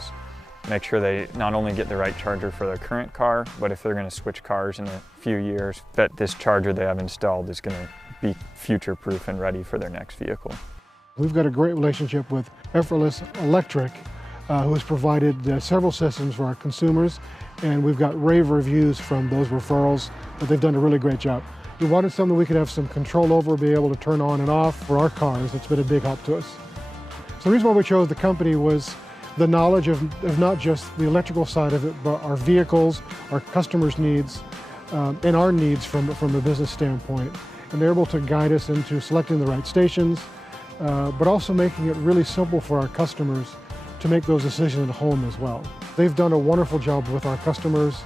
Make sure they not only get the right charger for their current car, but if they're going to switch cars in a few years, that this charger they have installed is going to be future-proof and ready for their next vehicle. We've got a great relationship with Effortless Electric, who has provided several systems for our consumers, and we've got rave reviews from those referrals, but they've done a really great job. We wanted something we could have some control over, be able to turn on and off for our cars. It's been a big help to us. So the reason why we chose the company was the knowledge of not just the electrical side of it, but our vehicles, our customers' needs, and our needs from a business standpoint. And they're able to guide us into selecting the right stations, but also making it really simple for our customers to make those decisions at home as well. They've done a wonderful job with our customers,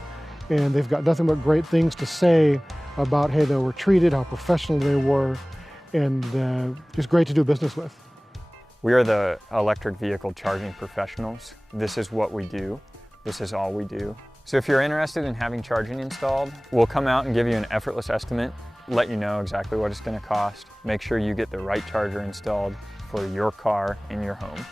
and they've got nothing but great things to say about how they were treated, how professional they were, and just great to do business with. We are the electric vehicle charging professionals. This is what we do. This is all we do. So if you're interested in having charging installed, we'll come out and give you an effortless estimate, let you know exactly what it's going to cost, make sure you get the right charger installed for your car in your home.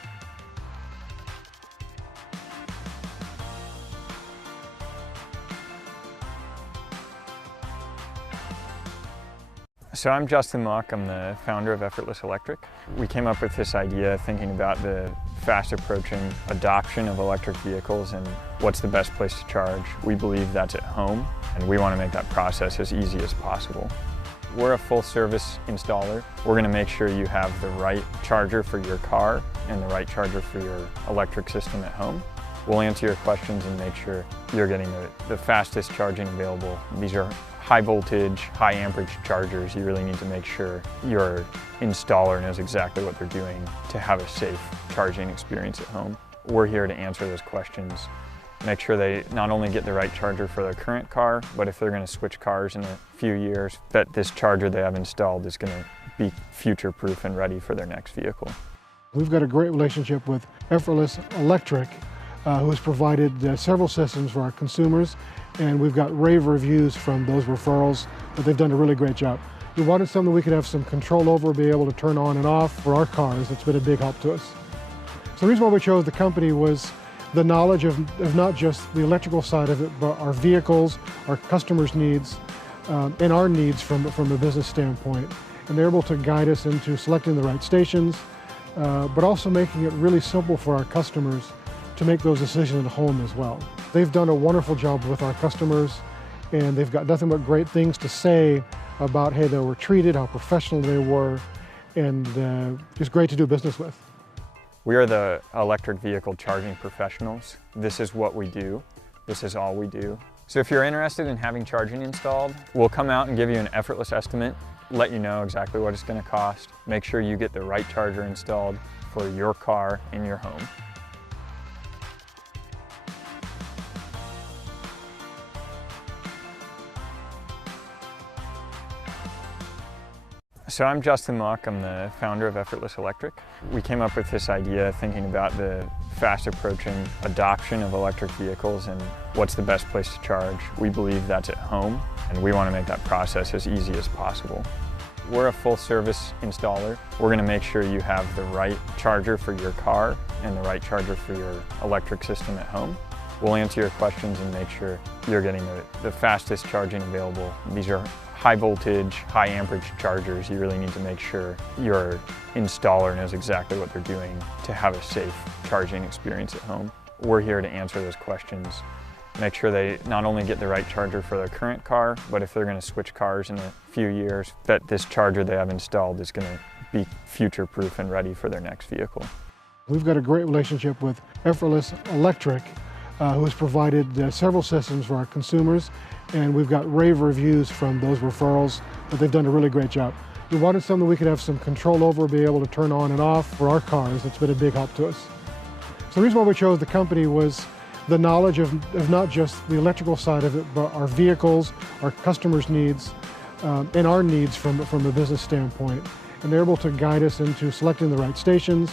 So I'm Justin Mock, I'm the founder of Effortless Electric. We came up with this idea thinking about the fast approaching adoption of electric vehicles and what's the best place to charge. We believe that's at home, and we want to make that process as easy as possible. We're a full service installer. We're going to make sure you have the right charger for your car and the right charger for your electric system at home. We'll answer your questions and make sure you're getting the fastest charging available. These are high voltage, high amperage chargers. You really need to make sure your installer knows exactly what they're doing to have a safe charging experience at home. We're here to answer those questions, make sure they not only get the right charger for their current car, but if they're going to switch cars in a few years, that this charger they have installed is going to be future-proof and ready for their next vehicle. We've got a great relationship with Effortless Electric, who has provided several systems for our consumers, and we've got rave reviews from those referrals that they've done a really great job. We wanted something we could have some control over, be able to turn on and off for our cars. It's been a big help to us. So the reason why we chose the company was the knowledge of not just the electrical side of it, but our vehicles, our customers' needs, and our needs from a business standpoint. And they're able to guide us into selecting the right stations, but also making it really simple for our customers to make those decisions at home as well. They've done a wonderful job with our customers, and they've got nothing but great things to say about how they were treated, how professional they were, and just great to do business with. We are the electric vehicle charging professionals. This is what we do. This is all we do. So if you're interested in having charging installed, we'll come out and give you an effortless estimate, let you know exactly what it's going to cost, make sure you get the right charger installed for your car in your home. So I'm Justin Mock, I'm the founder of Effortless Electric. We came up with this idea thinking about the fast approaching adoption of electric vehicles and what's the best place to charge. We believe that's at home, and we want to make that process as easy as possible. We're a full service installer. We're going to make sure you have the right charger for your car and the right charger for your electric system at home. We'll answer your questions and make sure you're getting the fastest charging available. These are high voltage, high amperage chargers. You really need to make sure your installer knows exactly what they're doing to have a safe charging experience at home. We're here to answer those questions, make sure they not only get the right charger for their current car, but if they're going to switch cars in a few years, that this charger they have installed is going to be future-proof and ready for their next vehicle. We've got a great relationship with Effortless Electric, who has provided several systems for our consumers, and we've got rave reviews from those referrals that they've done a really great job. We wanted something we could have some control over, be able to turn on and off for our cars. It's been a big help to us. So the reason why we chose the company was the knowledge of not just the electrical side of it, but our vehicles, our customers' needs, and our needs from a business standpoint. And they're able to guide us into selecting the right stations,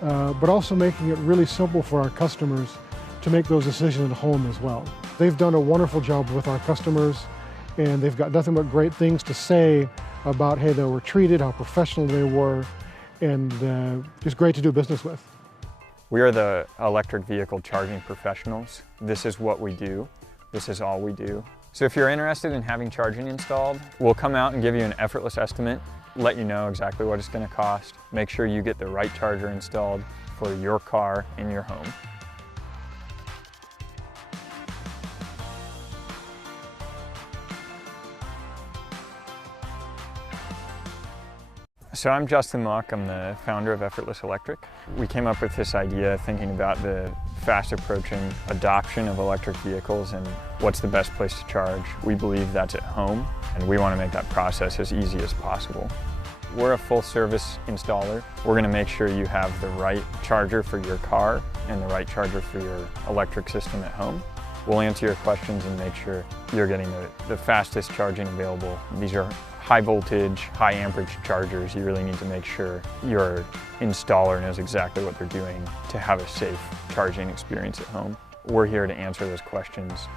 but also making it really simple for our customers to make those decisions at home as well. They've done a wonderful job with our customers, and they've got nothing but great things to say about how they were treated, how professional they were, and just great to do business with. We are the electric vehicle charging professionals. This is what we do. This is all we do. So if you're interested in having charging installed, we'll come out and give you an effortless estimate, let you know exactly what it's going to cost, make sure you get the right charger installed for your car in your home. So I'm Justin Mock, I'm the founder of Effortless Electric. We came up with this idea thinking about the fast approaching adoption of electric vehicles and what's the best place to charge. We believe that's at home, and we want to make that process as easy as possible. We're a full service installer. We're going to make sure you have the right charger for your car and the right charger for your electric system at home. We'll answer your questions and make sure you're getting the fastest charging available. These are high voltage, high amperage chargers. You really need to make sure your installer knows exactly what they're doing to have a safe charging experience at home. We're here to answer those questions,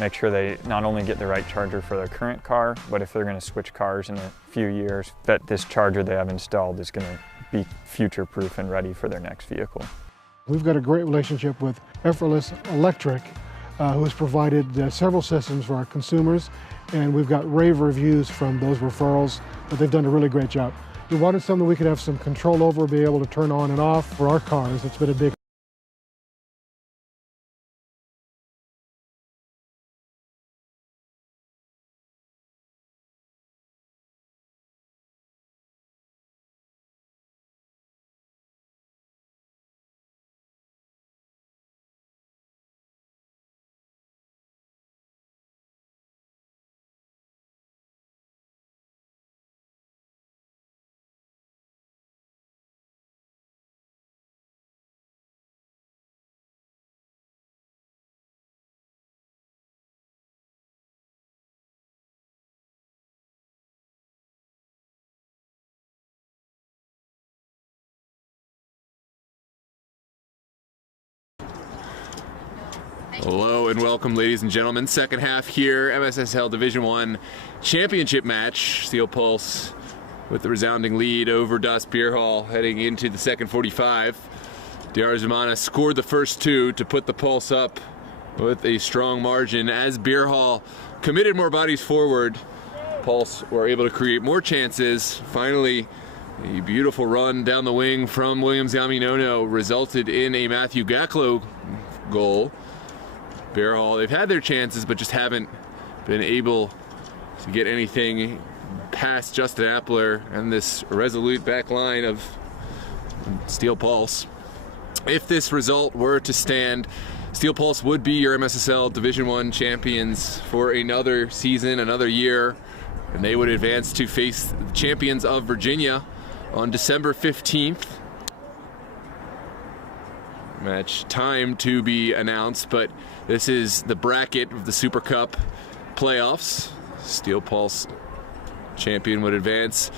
make sure they not only get the right charger for their current car, but if they're going to switch cars in a few years, that this charger they have installed is going to be future-proof and ready for their next vehicle. We've got a great relationship with Effortless Electric, who has provided several systems for our consumers, and we've got rave reviews from those referrals, but they've done a really great job. We wanted something we could have some control over, be able to turn on and off for our cars. It's been a big Hello and welcome, ladies and gentlemen. Second half here, MSSL Division I championship match. Steel Pulse with the resounding lead over Das BIERHALLE heading into the second 45. BIERHALLE scored the first two to put the Pulse up with a strong margin. As BIERHALLE committed more bodies forward, Pulse were able to create more chances. Finally, a beautiful run down the wing from Williams Yaminono resulted in a Matthew Gacklow goal. BIERHALLE, they've had their chances, but just haven't been able to get anything past Justin Appler and this resolute back line of Steel Pulse. If this result were to stand, Steel Pulse would be your MSSL Division I champions for another season, another year, and they would advance to face the champions of Virginia on December 15th. Match time to be announced, but this is the bracket of the Super Cup playoffs. Steel Pulse champion would advance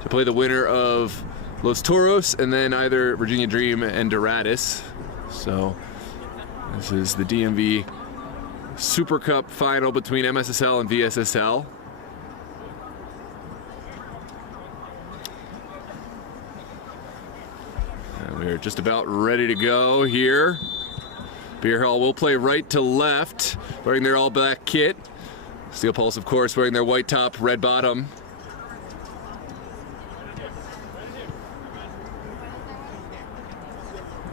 to play the winner of Los Toros and then either Virginia Dream and Doratus. So this is the DMV Super Cup final between MSSL and VSSL. We're just about ready to go here. BIERHALLE will play right to left, wearing their all-black kit. Steel Pulse, of course, wearing their white top, red bottom.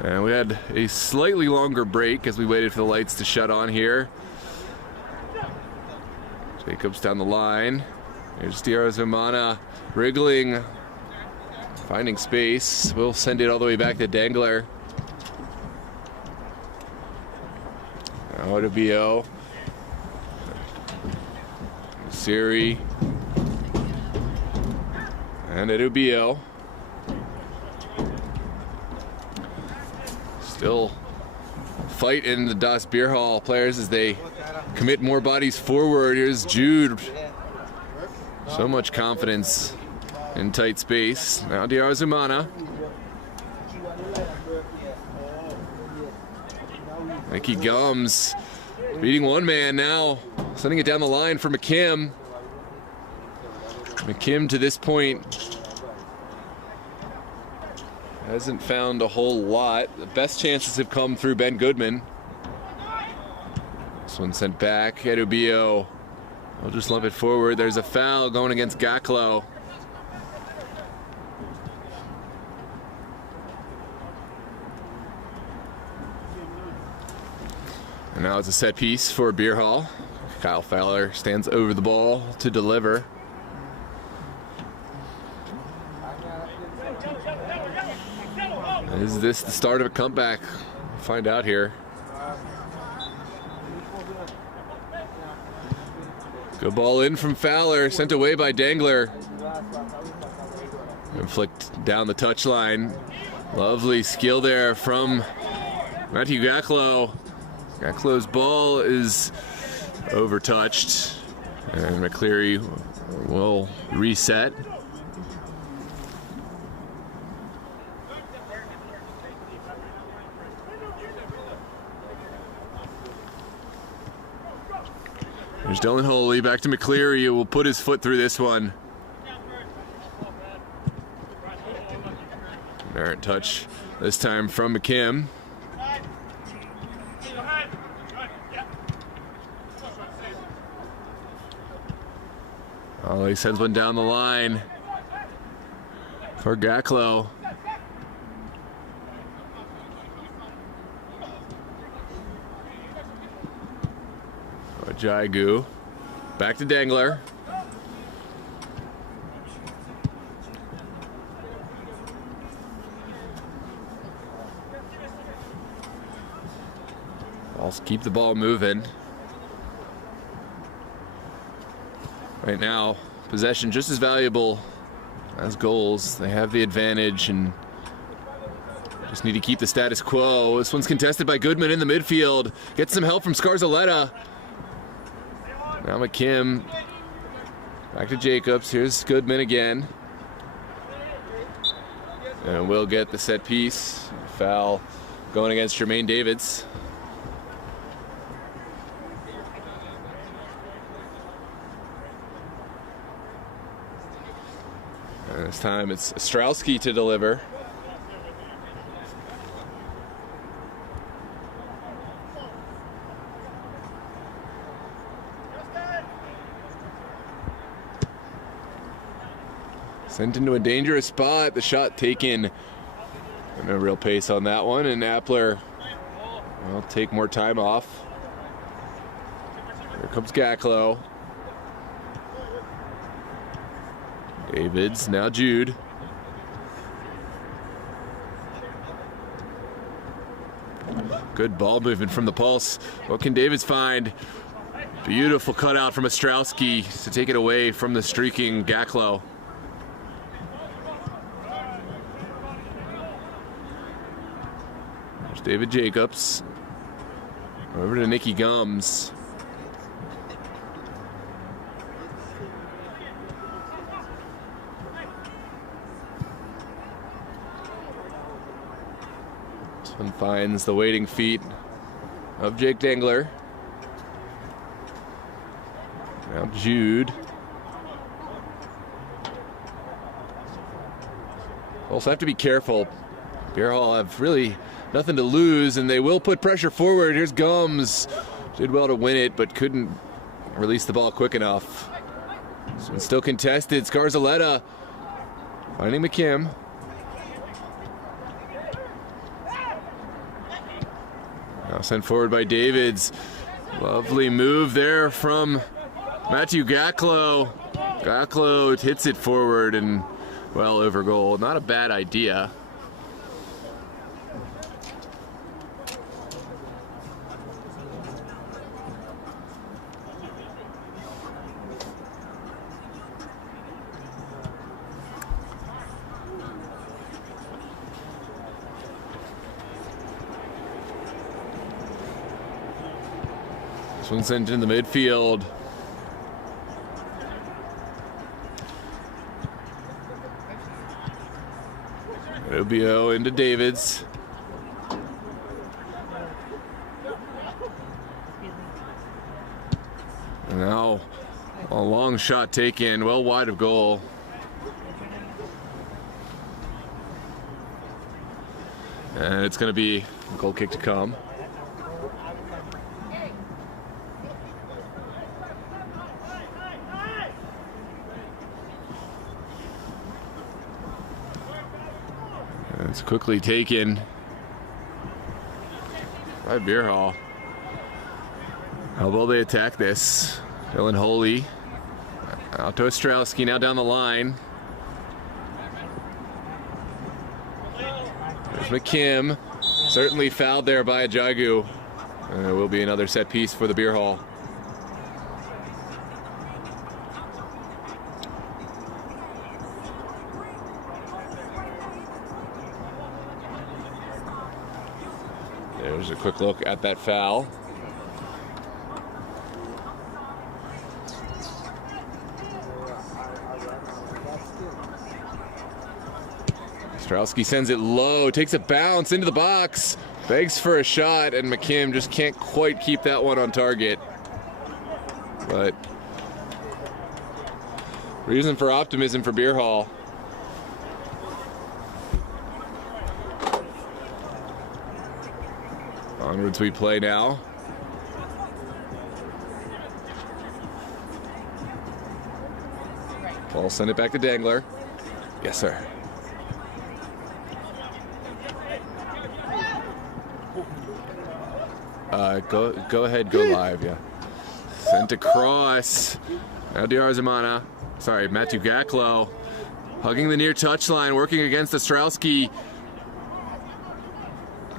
And we had a slightly longer break as we waited for the lights to shut on here. Jacobs down the line. There's Diarazumana wriggling, finding space. We'll send it all the way back to Dangler. Now to BO. Siri. And Edubio. Still fighting the Das BIERHALLE players as they commit more bodies forward. Here's Jude. So much confidence in tight space. Now Diarazumana. Nicky Gums beating one man now, sending it down the line for McKim. McKim to this point hasn't found a whole lot. The best chances have come through Ben Goodman. This one sent back. Edubio will just lump it forward. There's a foul going against Gacklow. And now it's a set piece for BIERHALLE. Kyle Fowler stands over the ball to deliver. Is this the start of a comeback? We'll find out here. Good ball in from Fowler, sent away by Dangler. And flicked down the touchline. Lovely skill there from Matthew Gaklo. Gaklo's ball is overtouched, and McCleary will reset. There's Dylan Holy, back to McCleary, who will put his foot through this one. Merit touch this time from McKim. Oh, he sends one down the line for Gaklo. Jagu. Back to Dangler. I'll keep the ball moving. Right now, possession just as valuable as goals. They have the advantage and just need to keep the status quo. This one's contested by Goodman in the midfield. Gets some help from Scarzaletta. Now McKim. Back to Jacobs. Here's Goodman again. And we'll get the set piece. Foul going against Jermaine Davids. And this time it's Ostrowski to deliver. Sent into a dangerous spot. The shot taken. No real pace on that one, and Appler will take more time off. Here comes Gaklo. Davids, now Jude. Good ball movement from the Pulse. What can Davids find? Beautiful cutout from Ostrowski to take it away from the streaking Gaklo. There's David Jacobs. Over to Nicky Gums. This one finds the waiting feet of Jake Dangler. Now Jude. Also have to be careful. BIERHALLE have really nothing to lose, and they will put pressure forward. Here's Gums. Did well to win it, but couldn't release the ball quick enough. This one's still contested. Scarzaletta finding McKim. Now sent forward by Davids. Lovely move there from Matthew Gaklo. Gaklo hits it forward and well over goal. Not a bad idea. This one sent in the midfield. Rubio into Davids. And now a long shot taken, well wide of goal. And it's going to be a goal kick to come. It's quickly taken by BIERHALLE. How will they attack this? Dylan Holy out to Ostrowski, now down the line. There's McKim. Certainly fouled there by Jagu. And it will be another set piece for the Beer Hall. There's a quick look at that foul. Strelski sends it low, takes a bounce into the box, begs for a shot, and McKim just can't quite keep that one on target. But reason for optimism for Beer Hall. Onwards we play now. Ball send it back to Dangler. Yes, sir. Go ahead, go live, yeah. Sent across. Now Diarzamana. Sorry, Matthew Gaklo. Hugging the near touchline, working against Ostrowski.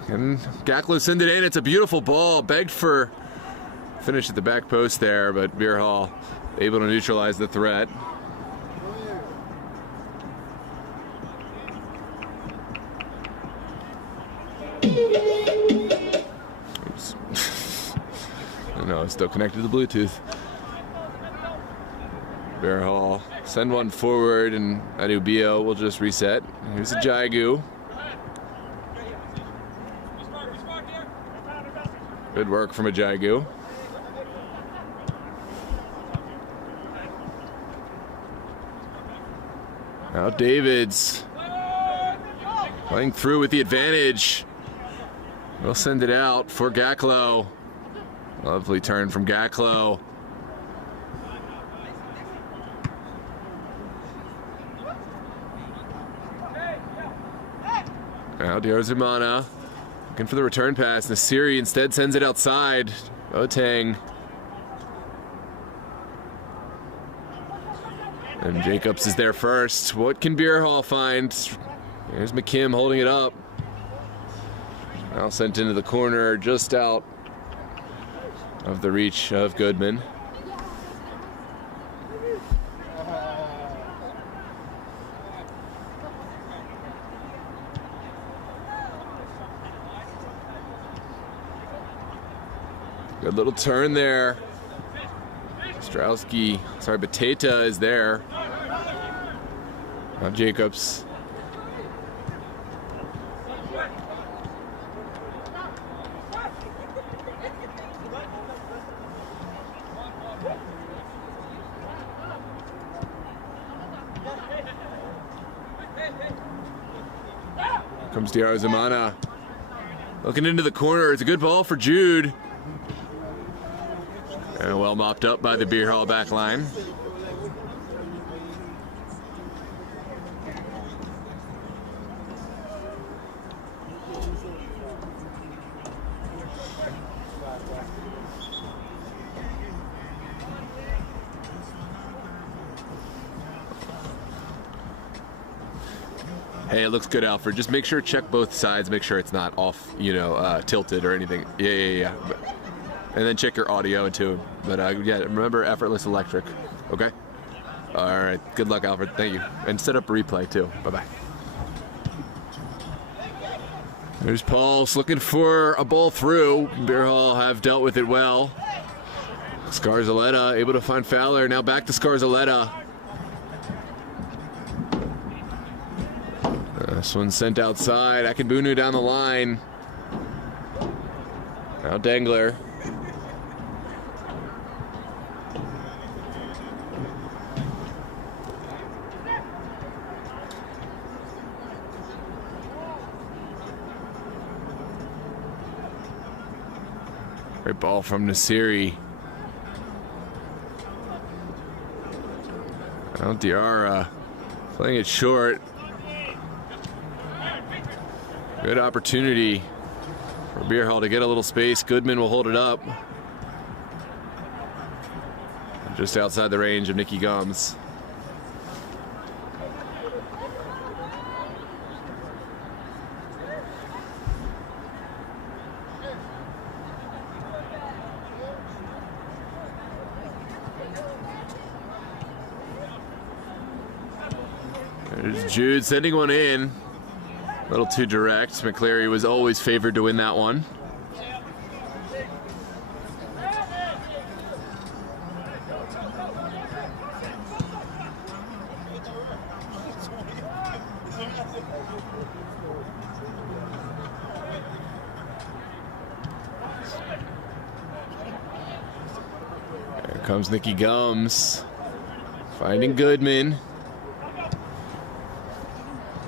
And Gaklo send it in. It's a beautiful ball. Begged for finish at the back post there, but Beer Hall able to neutralize the threat. Oops. No, it's still connected to the Bluetooth. Beer Hall send one forward, and Adubio will just reset. Here's a Jagu. Good work from a Jagu. Now Davids playing through with the advantage. We'll send it out for Gaklo. Lovely turn from Gaklo. Now Diarzamana looking for the return pass. Nasiri instead sends it outside. Otang. And Jacobs is there first. What can Beer Hall find? There's McKim holding it up. Now sent into the corner, just out of the reach of Goodman. Good little turn there. Strowski, sorry, Bateta is there. Now Jacobs. Comes Diarzamana. Looking into the corner. It's a good ball for Jude. And well mopped up by the Beer Hall back line. Hey, it looks good, Alfred. Just make sure to check both sides. Make sure it's not off, tilted or anything. Yeah. And then check your audio too. But yeah, remember effortless electric. Okay? All right. Good luck, Alfred. Thank you. And set up a replay too. Bye-bye. There's Pauls looking for a ball through. Beer Hall have dealt with it well. Scarzaletta able to find Fowler. Now back to Scarzaletta. This one's sent outside. Akinbunu down the line. Now Dangler. Great ball from Nasiri. Now Diarra playing it short. Good opportunity for Beer Hall to get a little space. Goodman will hold it up. Just outside the range of Nicky Gums. There's Jude sending one in. A little too direct. McCleary was always favored to win that one. There comes Nicky Gums. Finding Goodman.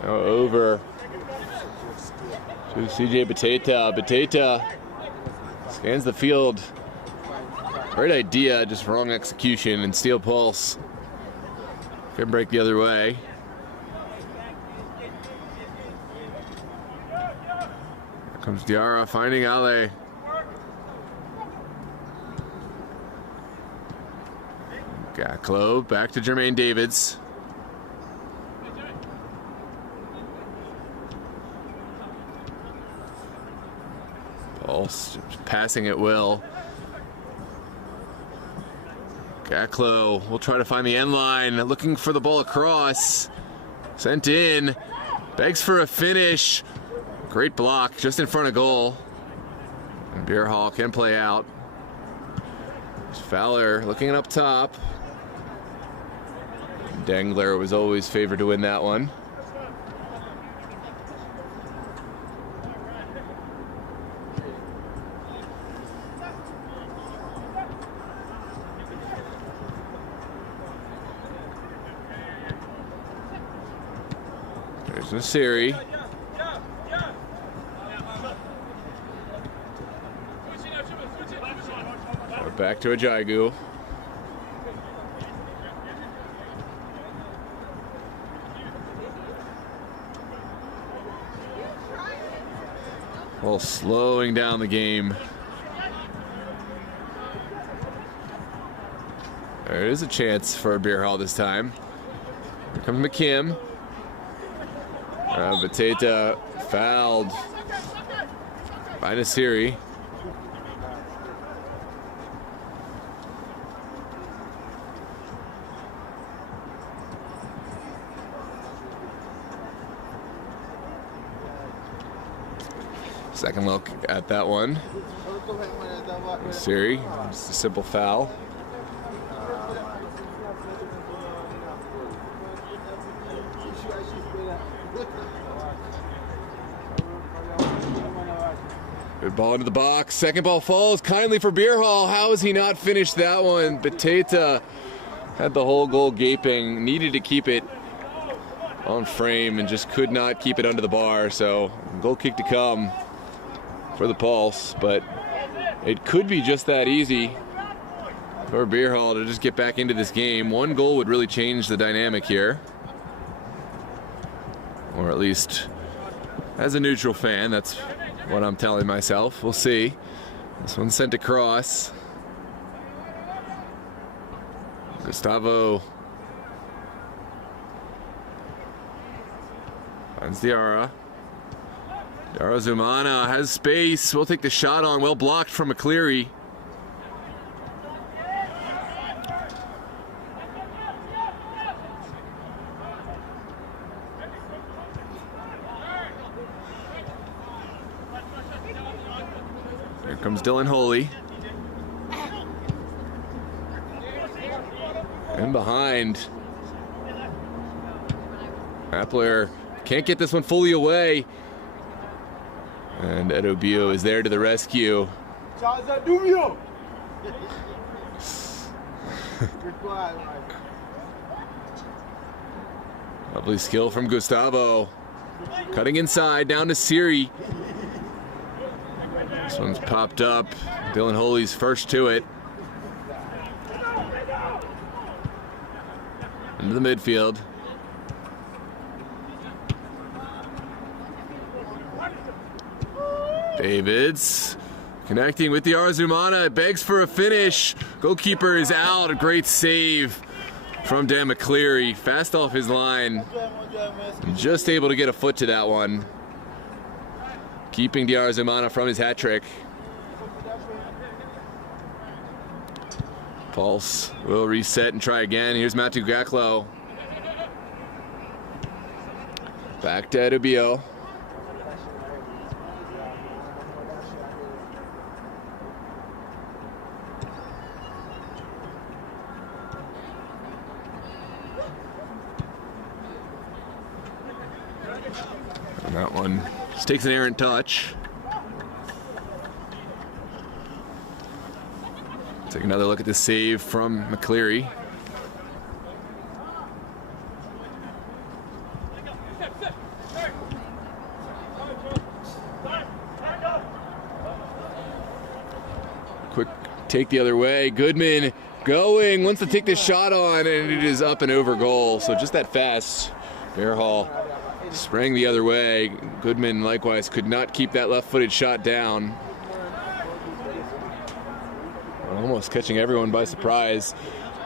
Now over to CJ Bateta. Bateta scans the field. Great idea, just wrong execution, and Steel Pulse can break the other way. Here comes Diarra finding Ale. Gaklo back to Jermaine Davids. Pulse passing at will. Gaklo will try to find the end line, looking for the ball across. Sent in, begs for a finish. Great block just in front of goal. And BIERHALLE can play out. Fowler looking up top. Dengler was always favored to win that one. There's Nasiri. Back to Ajagu. Well, slowing down the game. There is a chance for a BIERHALLE this time. Here comes McKim. Bateta fouled by Nasiri. Second look at that one. Nasiri, just a simple foul. Good ball into the box. Second ball falls kindly for BIERHALLE. How has he not finished that one? Bateta had the whole goal gaping. Needed to keep it on frame and just could not keep it under the bar. So goal kick to come for the Pulse, but it could be just that easy for BIERHALLE to just get back into this game. One goal would really change the dynamic here, or at least as a neutral fan, that's what I'm telling myself. We'll see. This one's sent across. Gustavo finds Diarra. Diarra Zumana has space. We'll take the shot on. Well blocked from McCleary. Here comes Dylan Holy. And behind. Appler can't get this one fully away. And Edo Bio is there to the rescue. Lovely skill from Gustavo. Cutting inside, down to Siri. This one's popped up. Dylan Holy's first to it. Into the midfield. Davids connecting with Diarra Zumana. Begs for a finish. Goalkeeper is out. A great save from Dan McCleary. Fast off his line. Just able to get a foot to that one. Keeping Diarra Zumana from his hat trick. Pulse will reset and try again. Here's Matthew Gaklo. Back to Edubio. And that one just takes an errant touch. Take another look at the save from McCleary. Quick take the other way. Goodman going, wants to take this shot on, and it is up and over goal. So just that fast. BIERHALLE sprang the other way. Goodman likewise could not keep that left-footed shot down. Almost catching everyone by surprise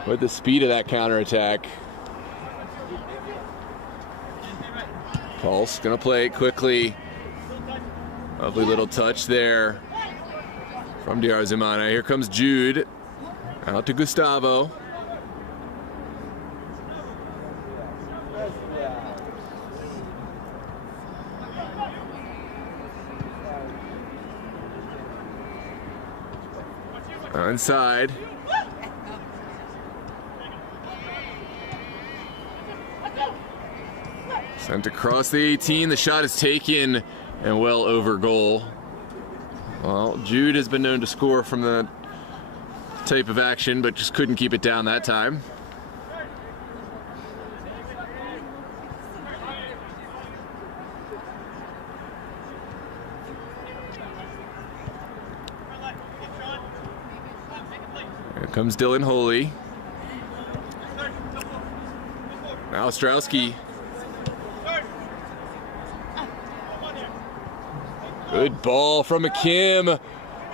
with the speed of that counterattack. Pulse gonna play it quickly. Lovely little touch there from Diarzimana. Here comes Jude. Out to Gustavo. Inside. Sent across the 18. The shot is taken and well over goal. Well, Jude has been known to score from that type of action, but just couldn't keep it down that time. Here comes Dylan Holy. Now Ostrowski. Good ball from McKim.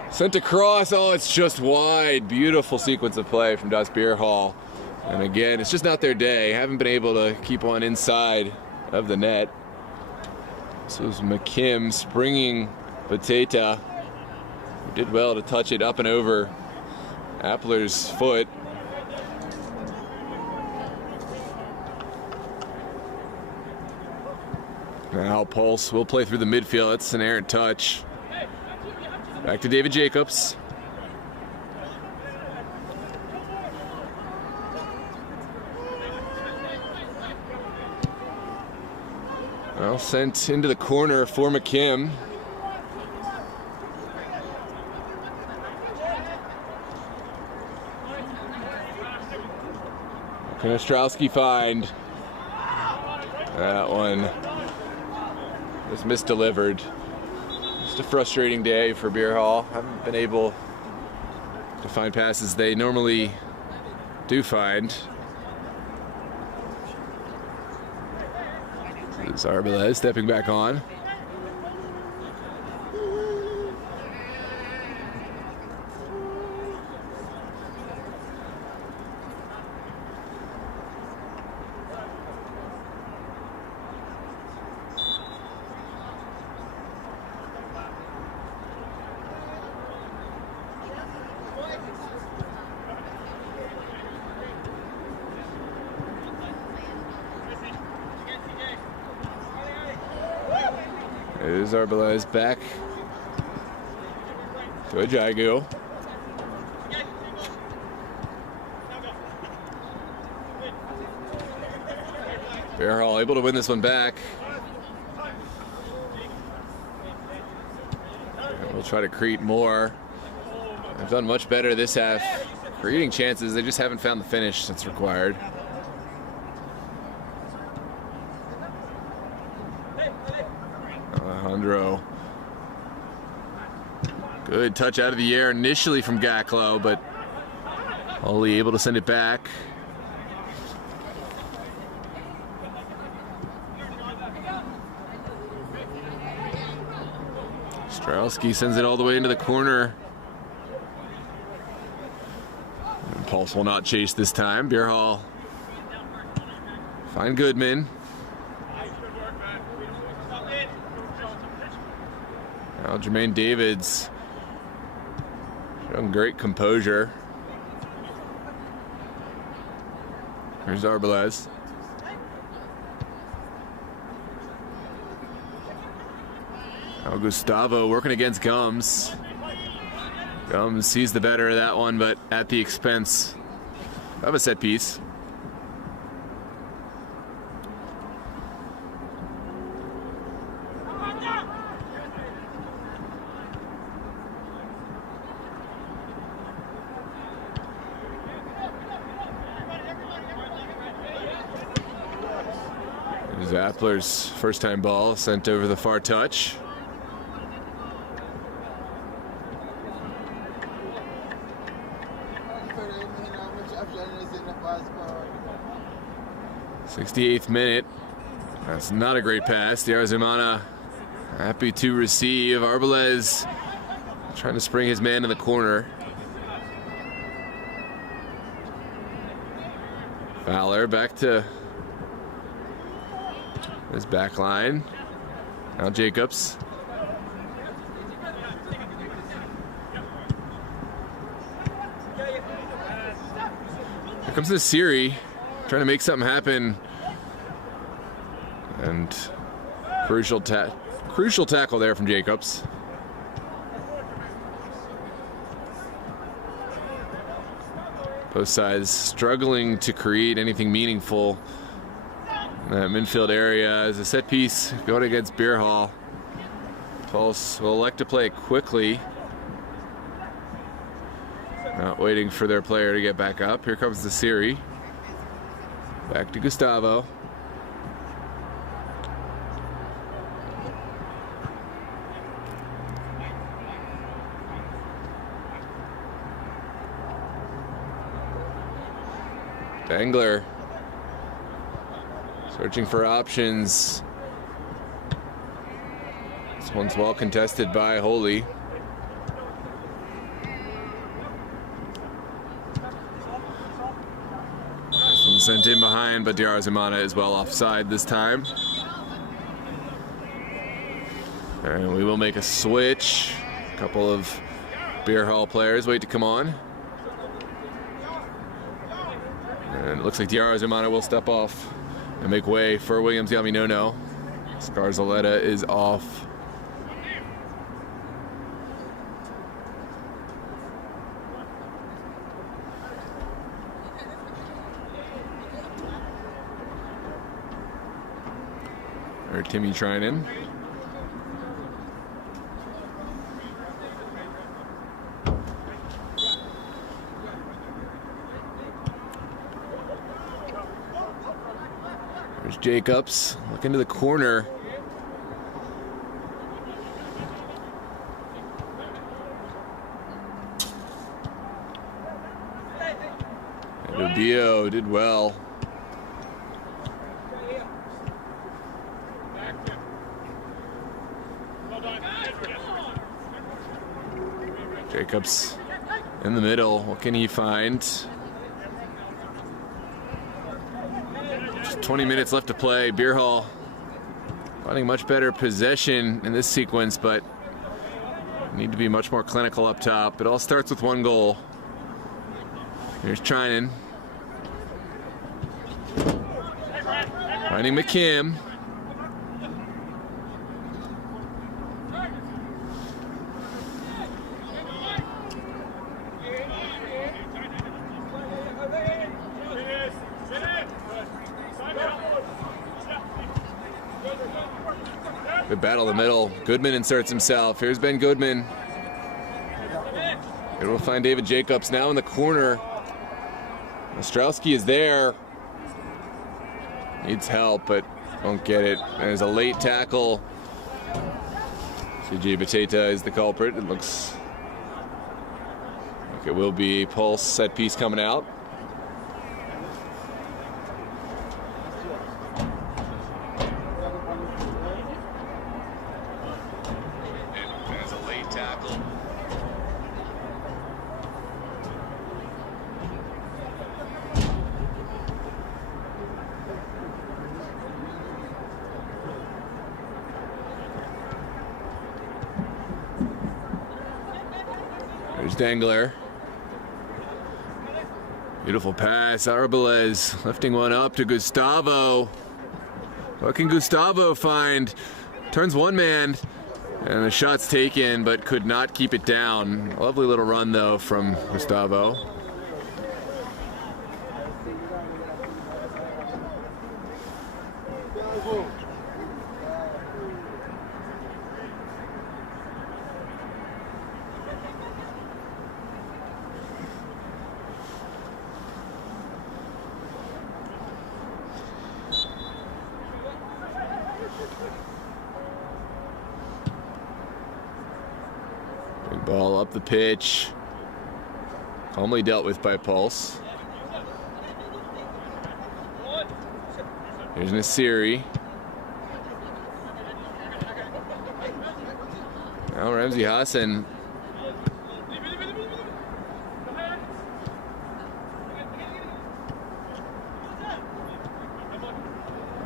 Sent across. Oh, it's just wide. Beautiful sequence of play from Das BIERHALLE. And again, it's just not their day. Haven't been able to keep one inside of the net. This was McKim springing Bateta. Did well to touch it up and over Appler's foot. Now Pulse will play through the midfield. That's an errant touch. Back to David Jacobs. Well, sent into the corner for McKim. Can Ostrowski find that one? Just misdelivered. Just a frustrating day for BIERHALLE. Haven't been able to find passes they normally do find. Zarbalez stepping back on. There's Arbeláez back to Ajagu. BIERHALLE able to win this one back. And we'll try to create more. They've done much better this half. Creating chances, they just haven't found the finish that's required. Alejandro. Good touch out of the air initially from Gaklo, but only able to send it back. Strelski sends it all the way into the corner. And Pulse will not chase this time. BIERHALLE find Goodman. Now Jermaine Davids showing great composure. Here's Arbeláez. Now Gustavo working against Gums. Gums sees the better of that one, but at the expense of a set piece. Zappler's first time ball sent over the far touch. '68th minute. That's not a great pass. The Arzimana happy to receive. Arbeles trying to spring his man in the corner. Fowler back to his back line. Now Jacobs. Here comes the Siri, trying to make something happen. And crucial tackle there from Jacobs. Both sides struggling to create anything meaningful in that midfield area as a set piece going against BIERHALLE. Pulse will elect to play it quickly. Not waiting for their player to get back up. Here comes the Siri. Back to Gustavo. Dangler searching for options. This one's well contested by Holy. This one sent in behind, but Arzimana is well offside this time. And we will make a switch. A couple of BIERHALLE players wait to come on. And it looks like Arzimana will step off and make way for Williams Yaminono. Scarzaletta is off. Or Timmy Trinan. There's Jacobs, look into the corner. And Rubio did well. Jacobs in the middle, what can he find? 20 minutes left to play. BIERHALLE finding much better possession in this sequence, but need to be much more clinical up top. It all starts with one goal. Here's Trinan. Finding McKim. Good battle in the middle. Goodman inserts himself. Here's Ben Goodman. Here we'll find David Jacobs now in the corner. Ostrowski is there. Needs help, but won't get it. There's a late tackle. CJ Bateta is the culprit. It looks like it will be a Pulse set piece coming out. There's a late tackle. There's Dangler. Beautiful pass. Arbeles lifting one up to Gustavo. What can Gustavo find? Turns one man And the shot's taken, but could not keep it down. Lovely little run, though, from Gustavo. Big ball up the pitch. Calmly dealt with by Pulse. Here's Nasiri. Now Ramsey Hassan.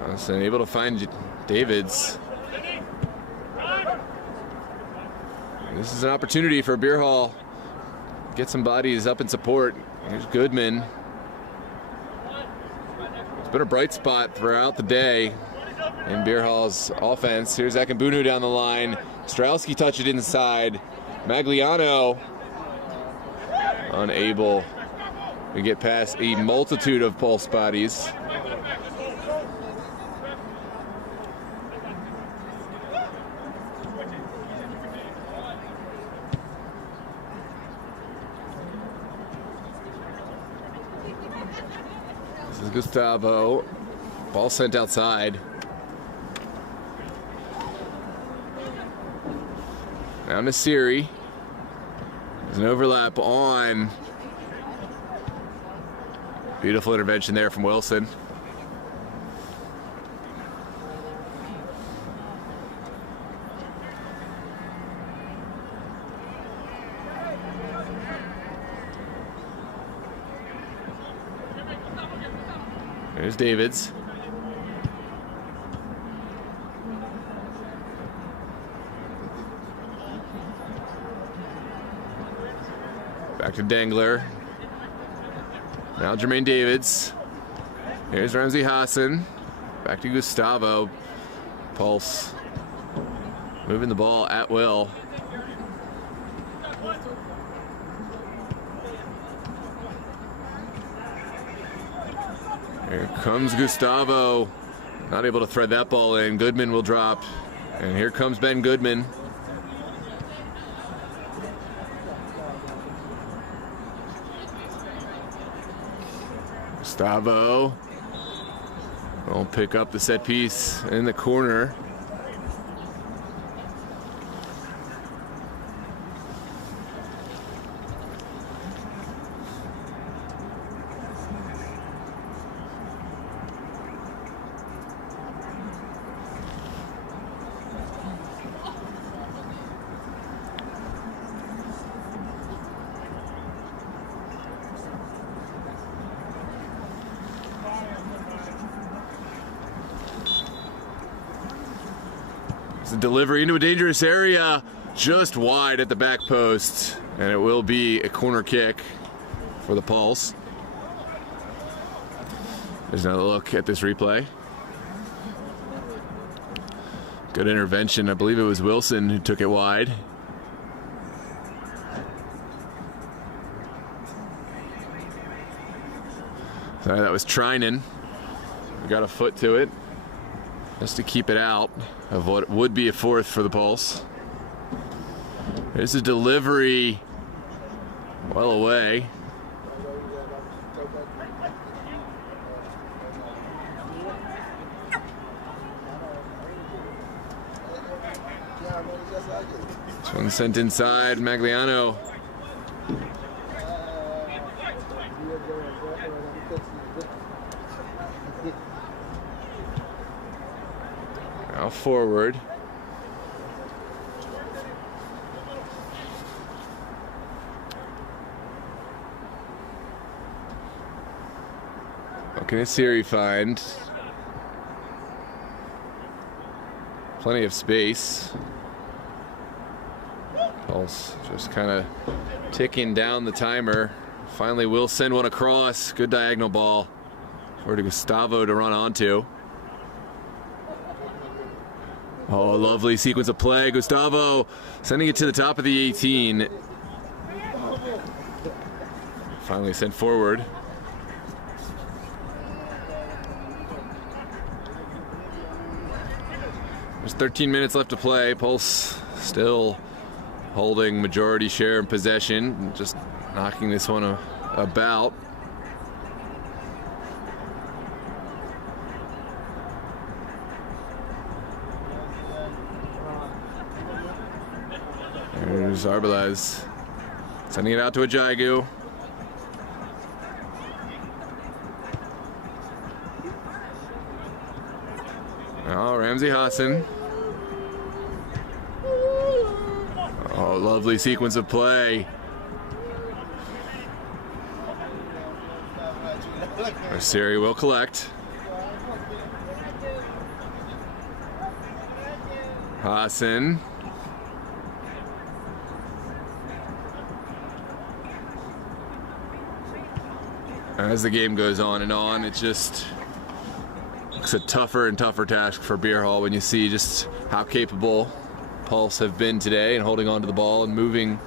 Hassan able to find Davids. This is an opportunity for BIERHALLE. Get some bodies up in support. Here's Goodman. It's been a bright spot throughout the day in BIERHALLE's offense. Here's Akambunu down the line. Strelski touched it inside. Magliano unable to get past a multitude of Pulse bodies. This is Gustavo. Ball sent outside. Now Nasiri. There's an overlap on. Beautiful intervention there from Wilson. There's Davids. Back to Dengler. Now Jermaine Davids. Here's Ramsey Hassan. Back to Gustavo. Pulse. Moving the ball at will. Here comes Gustavo. Not able to thread that ball in. Goodman will drop. And here comes Ben Goodman. Gustavo will pick up the set piece in the corner. It's a delivery into a dangerous area, just wide at the back post, and it will be a corner kick for the Pulse. There's another look at this replay. Good intervention. I believe it was Wilson who took it wide. Sorry, that was Trinan. We got a foot to it, just to keep it out of what would be a fourth for the Pulse. There's a delivery well away. This one sent inside. Magliano. Now forward. What can Nasiri find? Plenty of space. Pulse just kind of ticking down the timer. Finally will send one across. Good diagonal ball for Gustavo to run onto. Oh, a lovely sequence of play. Gustavo sending it to the top of the 18. Finally sent forward. There's 13 minutes left to play. Pulse still holding majority share and possession. Just knocking this one about. There's Arbeláez sending it out to Ajagu. Oh, Ramsey Hassan. Oh, lovely sequence of play. Siri will collect. Hassan. As the game goes on and on, it's a tougher and tougher task for BIERHALLE when you see just how capable Pulse have been today and holding on to the ball and moving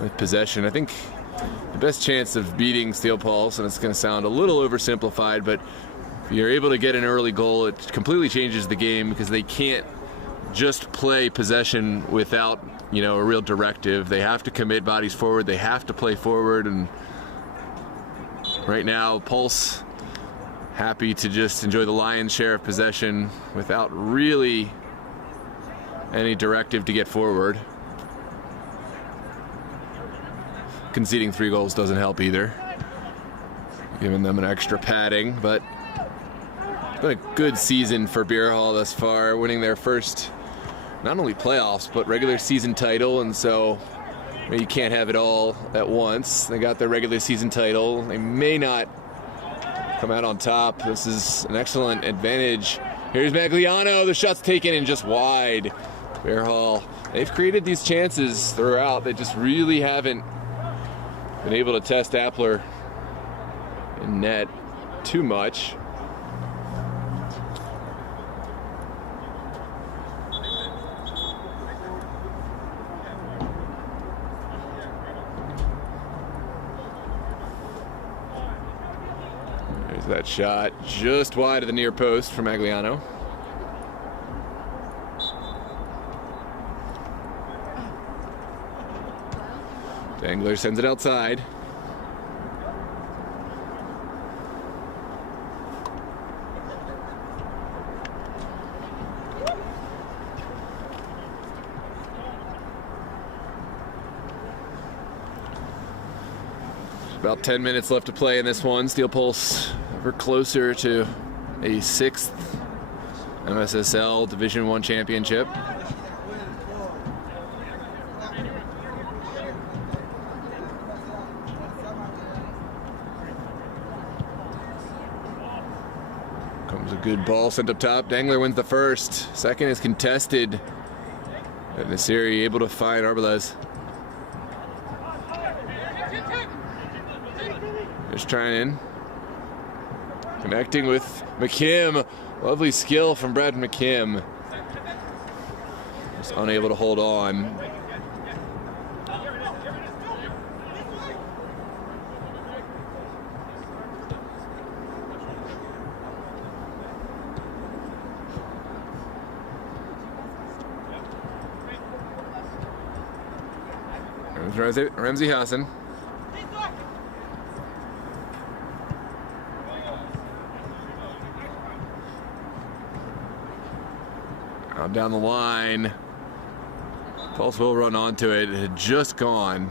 with possession. I think the best chance of beating Steel Pulse, and it's going to sound a little oversimplified, but if you're able to get an early goal, it completely changes the game because they can't just play possession without, a real directive. They have to commit bodies forward. They have to play forward, and right now, Pulse happy to just enjoy the lion's share of possession without really any directive to get forward. Conceding 3 goals doesn't help either, giving them an extra padding, but it's been a good season for BIERHALLE thus far, winning their first not only playoffs but regular season title, and so you can't have it all at once. They got their regular season title. They may not come out on top. This is an excellent advantage. Here's Magliano. The shot's taken and just wide. BIERHALLE, they've created these chances throughout. They just really haven't been able to test Appler in net too much. That shot just wide of the near post for Magliano. Dangler sends it outside. About 10 minutes left to play in this one. Steel Pulse ever closer to a 6th MSSL Division I championship. Comes a good ball sent up top. Dangler wins the first. Second is contested. And Nasiri able to find Arbeláez. Just trying in. Connecting with McKim. Lovely skill from Brad McKim. Just unable to hold on. There's Ramsey Hassan. Out down the line. Pulse will run onto it. It had just gone.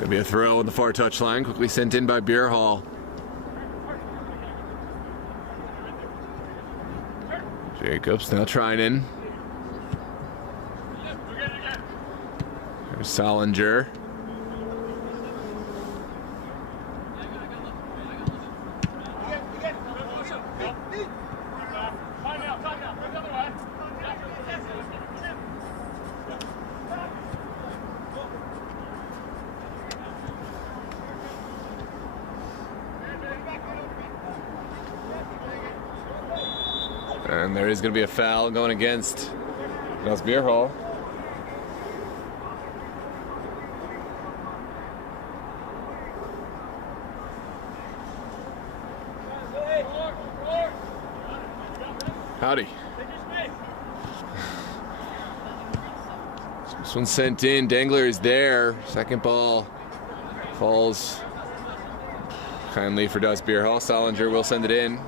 Gonna be a throw on the far touchline, quickly sent in by BIERHALLE. Jacobs now trying in. Solinger. And there is going to be a foul going against BIERHALLE. Howdy. This one's sent in. Dangler is there. Second ball falls kindly for BIERHALLE. Solinger will send it in.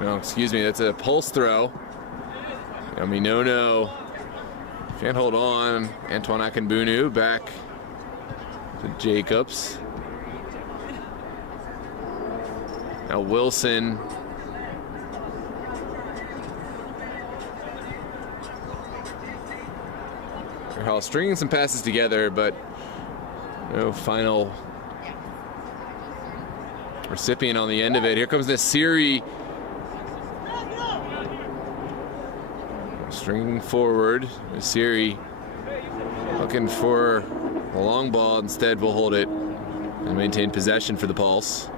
No, excuse me, that's a pulse throw. No. Can't hold on. Antoine Akinbunu back to Jacobs. Now Wilson. BIERHALLE stringing some passes together, but no final recipient on the end of it. Here comes Nasiri. Stringing forward, Nasiri looking for a long ball. Instead, we'll hold it and maintain possession for the Pulse.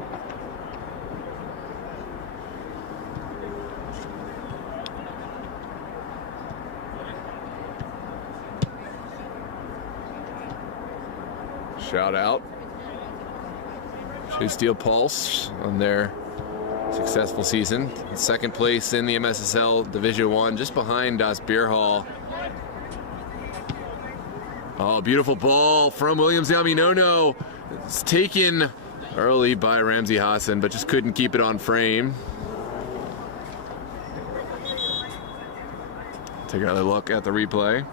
Shout out to Steel Pulse on their successful season. Second place in the MSSL Division 1, just behind BIERHALLE. Oh, beautiful ball from Williams Yaminono. It's taken early by Ramsey Hassan, but just couldn't keep it on frame. Take another look at the replay.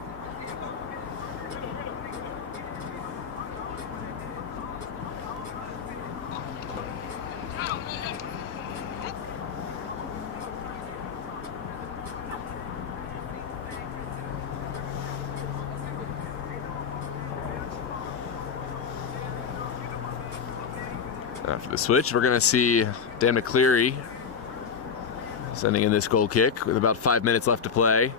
After the switch, we're going to see Dan McCleary sending in this goal kick with about 5 minutes left to play.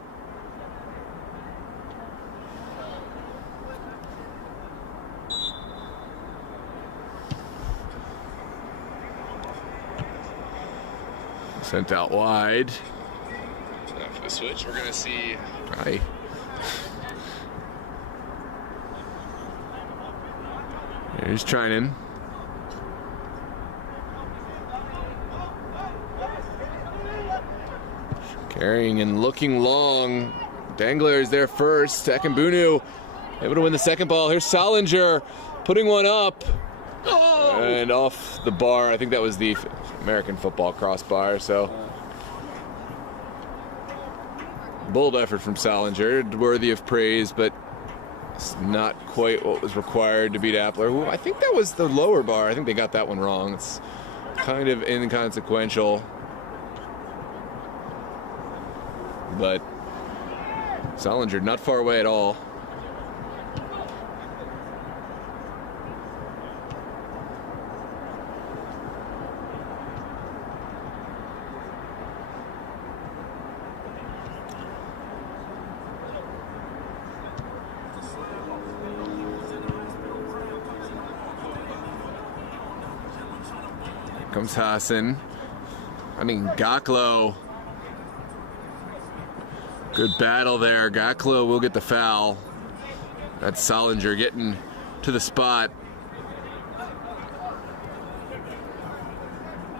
Sent out wide. After the switch, we're going to see... Here's Trinan. Carrying and looking long. Dangler is there first. Akinbunu able to win the second ball. Here's Solinger putting one up. Oh! And off the bar. I think that was the American football crossbar. So bold effort from Solinger. Worthy of praise, but it's not quite what was required to beat Appler. Who I think that was the lower bar. I think they got that one wrong. It's kind of inconsequential. But Solinger not far away at all. Here comes Hassan. Gaklo. Good battle there. Gaklo will get the foul. That's Solinger getting to the spot.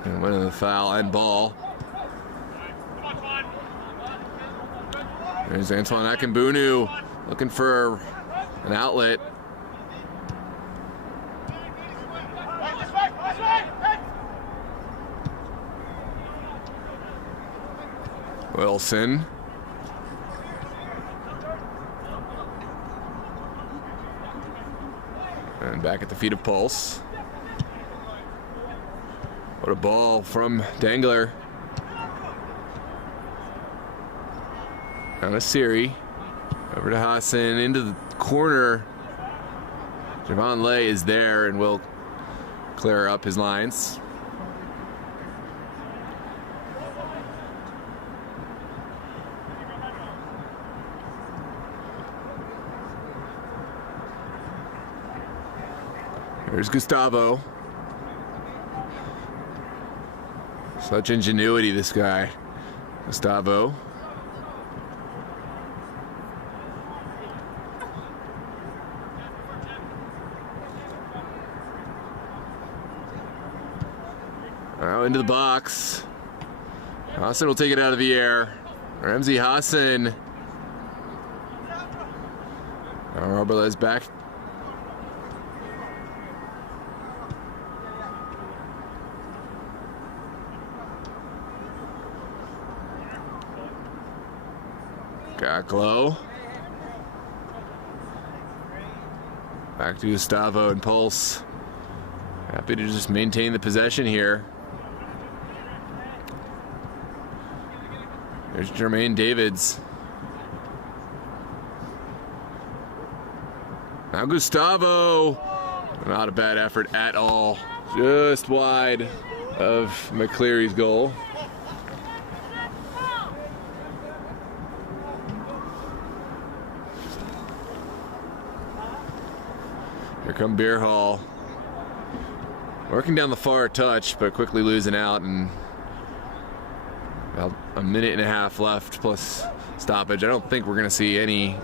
And winning the foul and ball. There's Antoine Akinbunu looking for an outlet. Wilson. And back at the feet of Pulse. What a ball from Dangler. Now Nasiri. Over to Hassan, into the corner. Javon Lay is there and will clear up his lines. Here's Gustavo. Such ingenuity, this guy. Gustavo. Now into the box. Hassan will take it out of the air. Ramsey Hassan. Now Arbeles back. Gaklo. Back to Gustavo and Pulse. Happy to just maintain the possession here. There's Jermaine Davids. Now Gustavo. Not a bad effort at all. Just wide of McCleary's goal. Here come BIERHALLE. Working down the far touch, but quickly losing out, and about a minute and a half left plus stoppage. I don't think we're going to see any,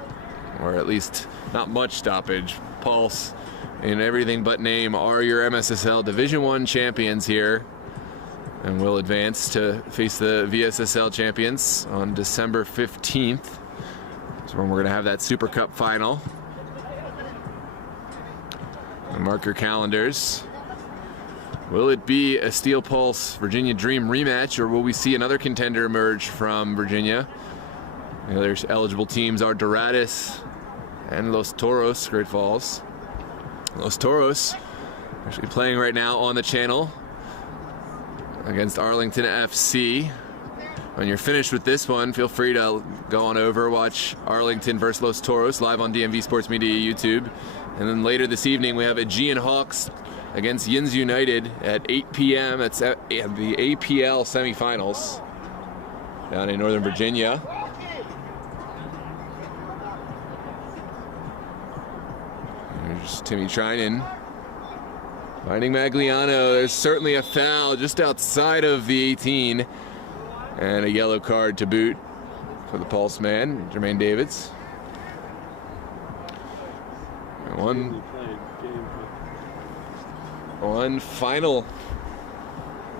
or at least not much stoppage. Pulse and everything but name are your MSSL Division I champions here, and will advance to face the VSSL champions on December 15th. That's when we're going to have that Super Cup final. Mark your calendars. Will it be a Steel Pulse Virginia Dream rematch, or will we see another contender emerge from Virginia? The other eligible teams are Dorados and Los Toros, Great Falls. Los Toros actually playing right now on the channel against Arlington FC. When you're finished with this one, feel free to go on over, watch Arlington versus Los Toros live on DMV Sports Media YouTube. And then later this evening, we have Aegean Hawks against Yins United at 8 p.m. That's at the APL semifinals down in Northern Virginia. There's Timmy Trinan finding Magliano. There's certainly a foul just outside of the 18, and a yellow card to boot for the Pulse man, Jermaine Davids. One final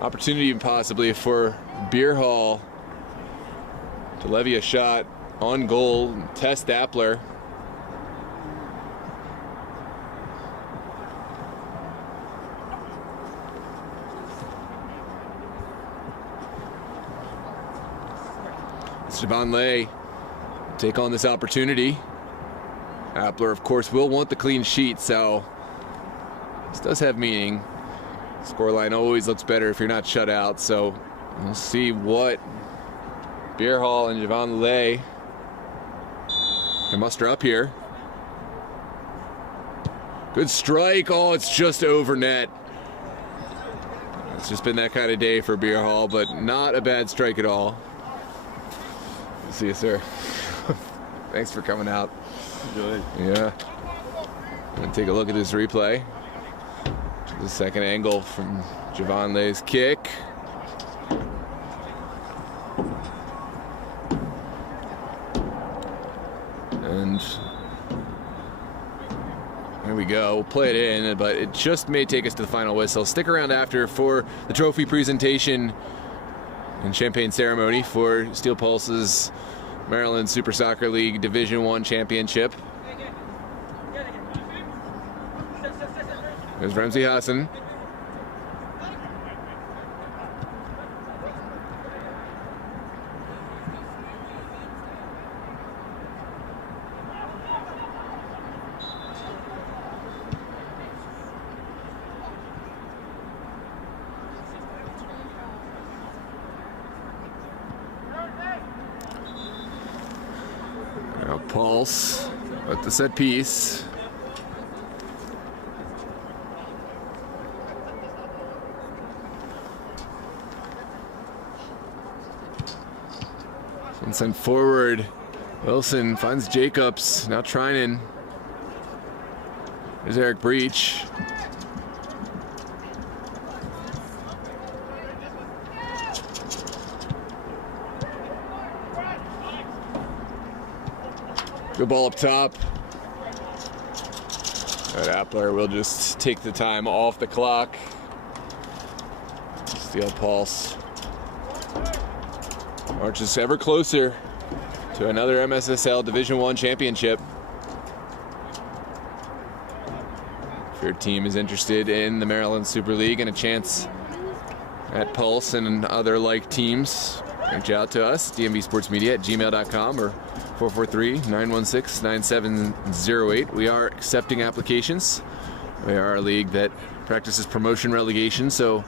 opportunity possibly for BIERHALLE to levy a shot on goal, test Appler. Javon Lay take on this opportunity. Appler, of course, will want the clean sheet, so this does have meaning. Scoreline always looks better if you're not shut out, so we'll see what BIERHALLE and Javon Lay can muster up here. Good strike. Oh, it's just over net. It's just been that kind of day for BIERHALLE, but not a bad strike at all. See you, sir. Thanks for coming out. Enjoy. Yeah. I'm gonna take a look at this replay. The second angle from Javon Lay's kick. And there we go. We'll play it in, but it just may take us to the final whistle. Stick around after for the trophy presentation and champagne ceremony for Steel Pulse's Maryland Super Soccer League Division I championship. There's Ramsey Hassan. Now Paul Pulse with the set piece. And sent forward. Wilson finds Jacobs. Now Trinan. There's Eric Breach. Good ball up top. That Appler will just take the time off the clock. Steal Pulse. Marches ever closer to another MSSL Division I championship. If your team is interested in the Maryland Super League and a chance at Pulse and other like teams, reach out to us, dmvsportsmedia@gmail.com or 443-916-9708. We are accepting applications. We are a league that practices promotion relegation, so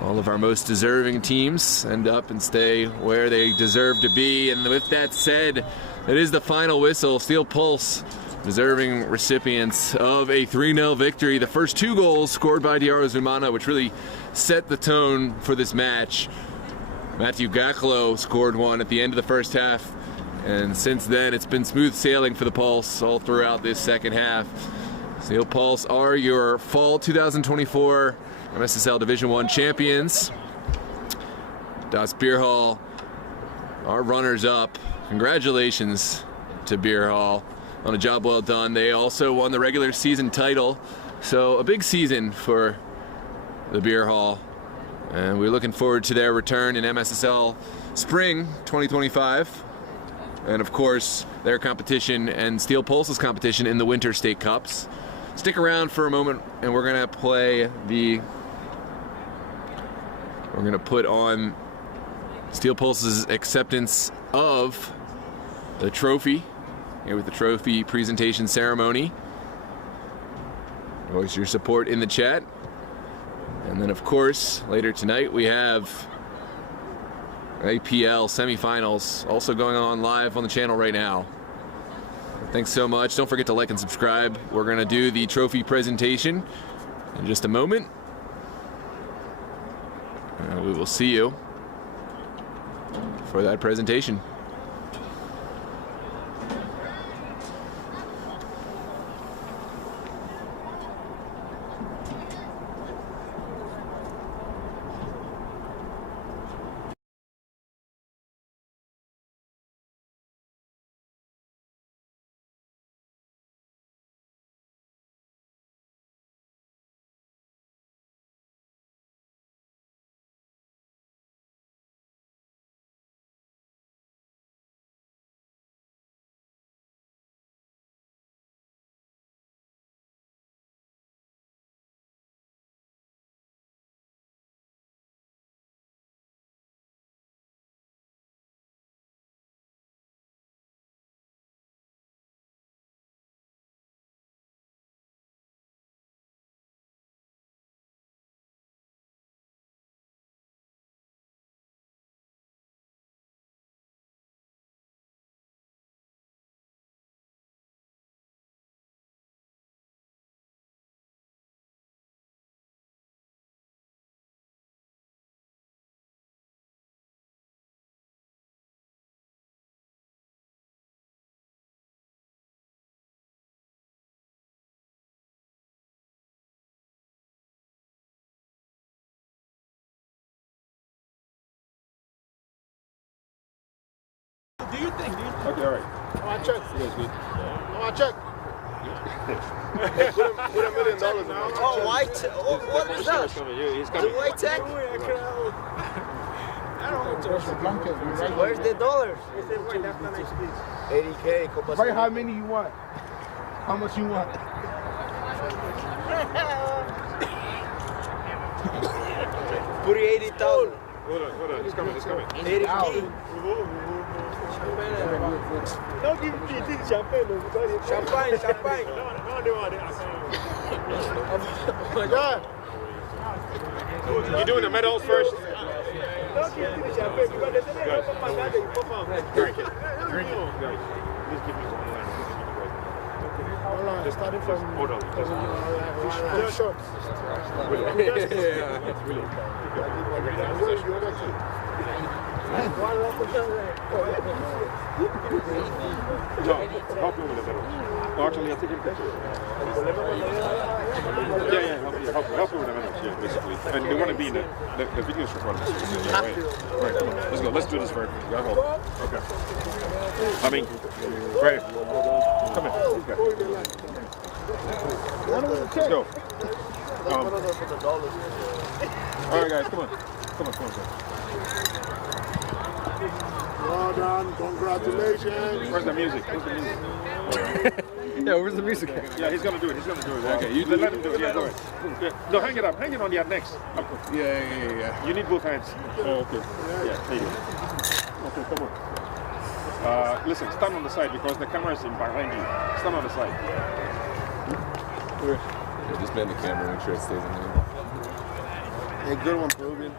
all of our most deserving teams end up and stay where they deserve to be. And with that said, it is the final whistle. Steel Pulse, deserving recipients of a 3-0 victory. The first 2 goals scored by Diaro Zumana, which really set the tone for this match. Matthew Gaklo scored one at the end of the first half, and since then it's been smooth sailing for the Pulse all throughout this second half. Steel Pulse are your fall 2024 MSSL Division I champions. Das BIERHALLE, our runners-up. Congratulations to BIERHALLE on a job well done. They also won the regular season title, so a big season for the BIERHALLE. And we're looking forward to their return in MSSL Spring 2025. And of course, their competition and Steel Pulse's competition in the Winter State Cups. Stick around for a moment and we're gonna play we're gonna put on Steel Pulse's acceptance of the trophy here with the trophy presentation ceremony. Always your support in the chat. And then of course, later tonight we have APL semifinals also going on live on the channel right now. Thanks so much. Don't forget to like and subscribe. We're gonna do the trophy presentation in just a moment. We will see you for that presentation. Do you think? Okay, all right. Oh, I check. You guys good? Oh, I check. Hey, put $1 million in my check. Oh, white. Oh, what is that? He's The coming. white tag? Where's the dollars? 80K. Write how many you want. How much you want. Put 80,000. Hold on. He's coming. 80K. Don't give me champagne. Champagne. Yeah. You doing the medals first? Don't give me champagne because they don't have a Drink it. Guys, please give me some. Starting from short. No, help me with the middle. Oh, actually, I'll take a picture. Yeah, help me with the middle. Yeah, basically. And they want to be in the video shoot one. Yeah, right. Right, come on. Let's go. Let's do this right. You gotta hold. Okay. I mean, right. Come here. Okay. Let's go. All right, guys, come on. Come on. Well done. Congratulations. Where's the music? Yeah, where's the music? Yeah, he's gonna do it. Okay, you let him do it. Yeah, go ahead. Yeah. No, hang it up. Hang it on the next. Yeah. You need both hands. Oh, okay. Yeah, there you go. Okay, come on. Listen, stand on the side because the camera is in behind you. Stand on the side. Yeah, just bend the camera, make sure it stays in there. Hey, good one, Peruvian.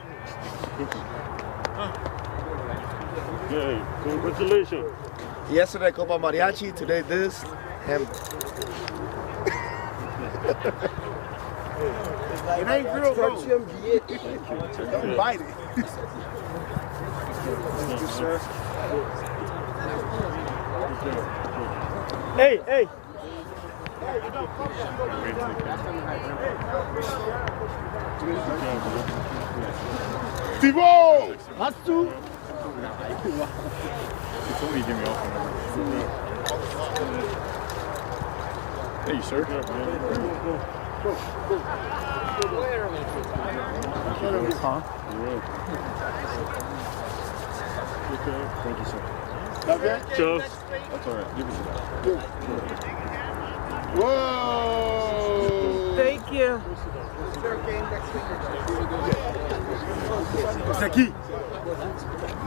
Yay, congratulations. Yesterday Copa Mariachi, today this, him. It ain't real, bro. Don't bite it. Thank you, sir. Hey. Thibaut! That's two. Hey, sir. Thank you, sir. Okay. Cheers. That's all right. Give it to that. Whoa! Thank you. It's a key.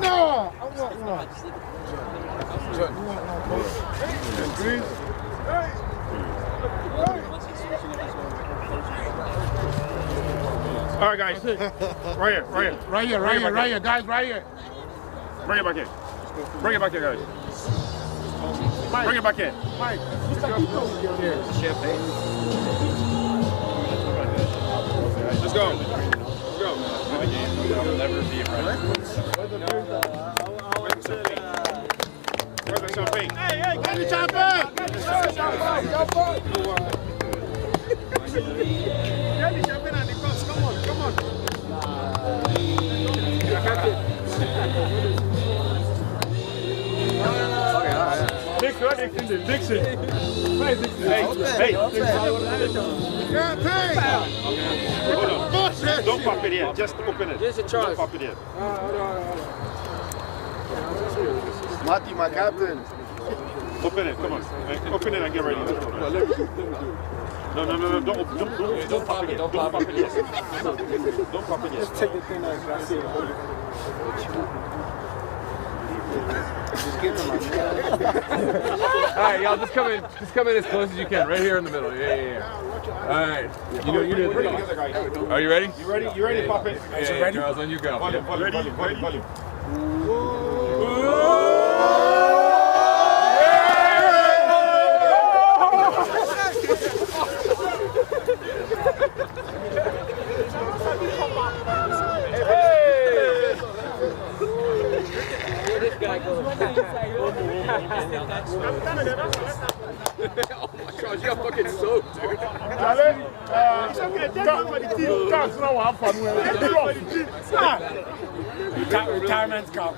No! I want one. All right, guys. Right here. Right here, guys, right here. Bring it back in. Bring it back here, guys. Bring it back in. Mike, Champagne. Let's go. I'll never be a friend. Where's the champagne? hey, get the champagne! Get the champagne! And the cups, come on. Dixon. Hey. Champagne! Hold on. Don't pop it yet. Just open it. Just a charge. Don't pop it yet. Mati, my captain. Open it. Come on. Open it and get ready. No. Don't pop it yet. Don't pop it yet. Don't pop it yet. Just take the thing out. I see it. Just give him All right, y'all, just come in as close as you can, right here in the middle. Yeah. All right. You do it. Are you ready? You ready? Pop it. Yeah, ready? Charles, on you go. Ready? Oh my gosh, you got fucking soaked, dude. Retirement cup.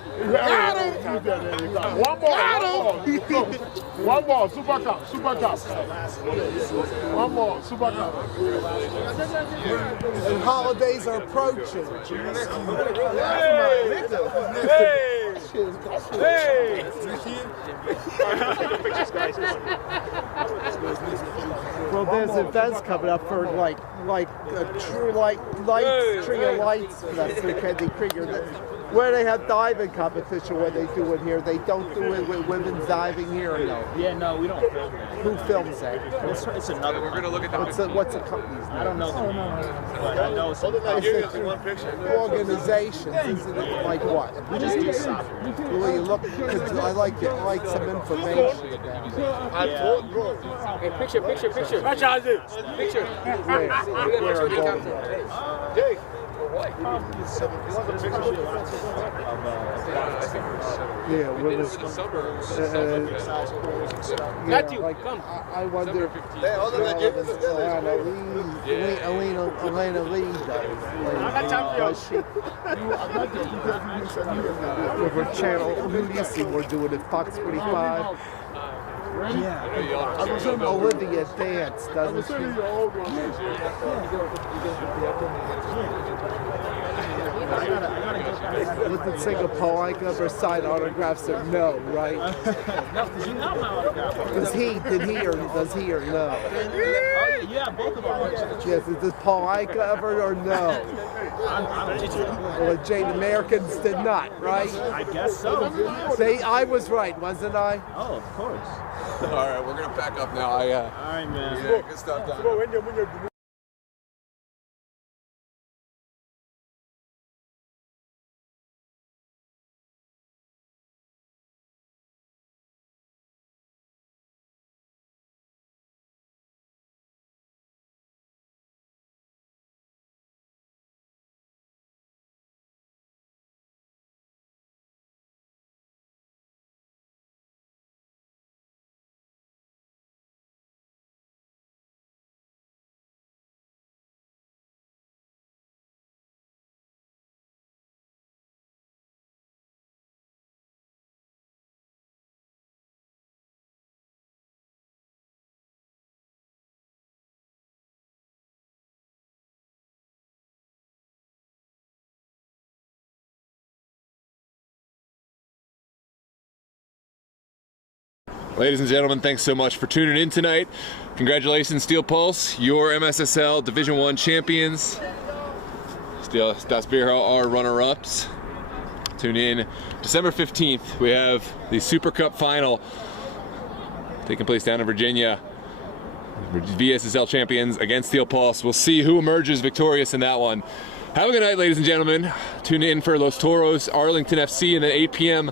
One more, super cup. One more, super cup. And holidays are approaching. Hey! Well, there's events coming up for like a true light tree of lights for that Candy Krieger. Where they have diving competition where they do it here. They don't do it with women's diving here, or no? Yeah, no, we don't film that. Who films that? It's another. We're gonna look at the What's the company's name? I don't know. But I know it's Organizations, isn't it? Like what? we just do soccer. Will you look? Because I like some information about it. Hey, picture. Picture. Where are going? Yeah, women. Like, I wonder if Elena Lee does. With her channel, who do you see we're doing it? Fox 45? Yeah. Olivia Dance, doesn't she? With the single Paulika or sign autographs or no, right? No, because you know my autograph. Does he or no? Yeah, both of our Yes, does Paulika ever or no? Well, the Jane Americans did not, right? I guess so. I was right, wasn't I? Oh, of course. All right, we're gonna pack up now. All right, man. Yeah, good stuff, Don. Ladies and gentlemen, thanks so much for tuning in tonight. Congratulations, Steel Pulse, your MSSL Division I champions. Das BIERHALLE are runner-ups. Tune in December 15th. We have the Super Cup final taking place down in Virginia. VSSL champions against Steel Pulse. We'll see who emerges victorious in that one. Have a good night, ladies and gentlemen. Tune in for Los Toros, Arlington FC, and then 8 p.m.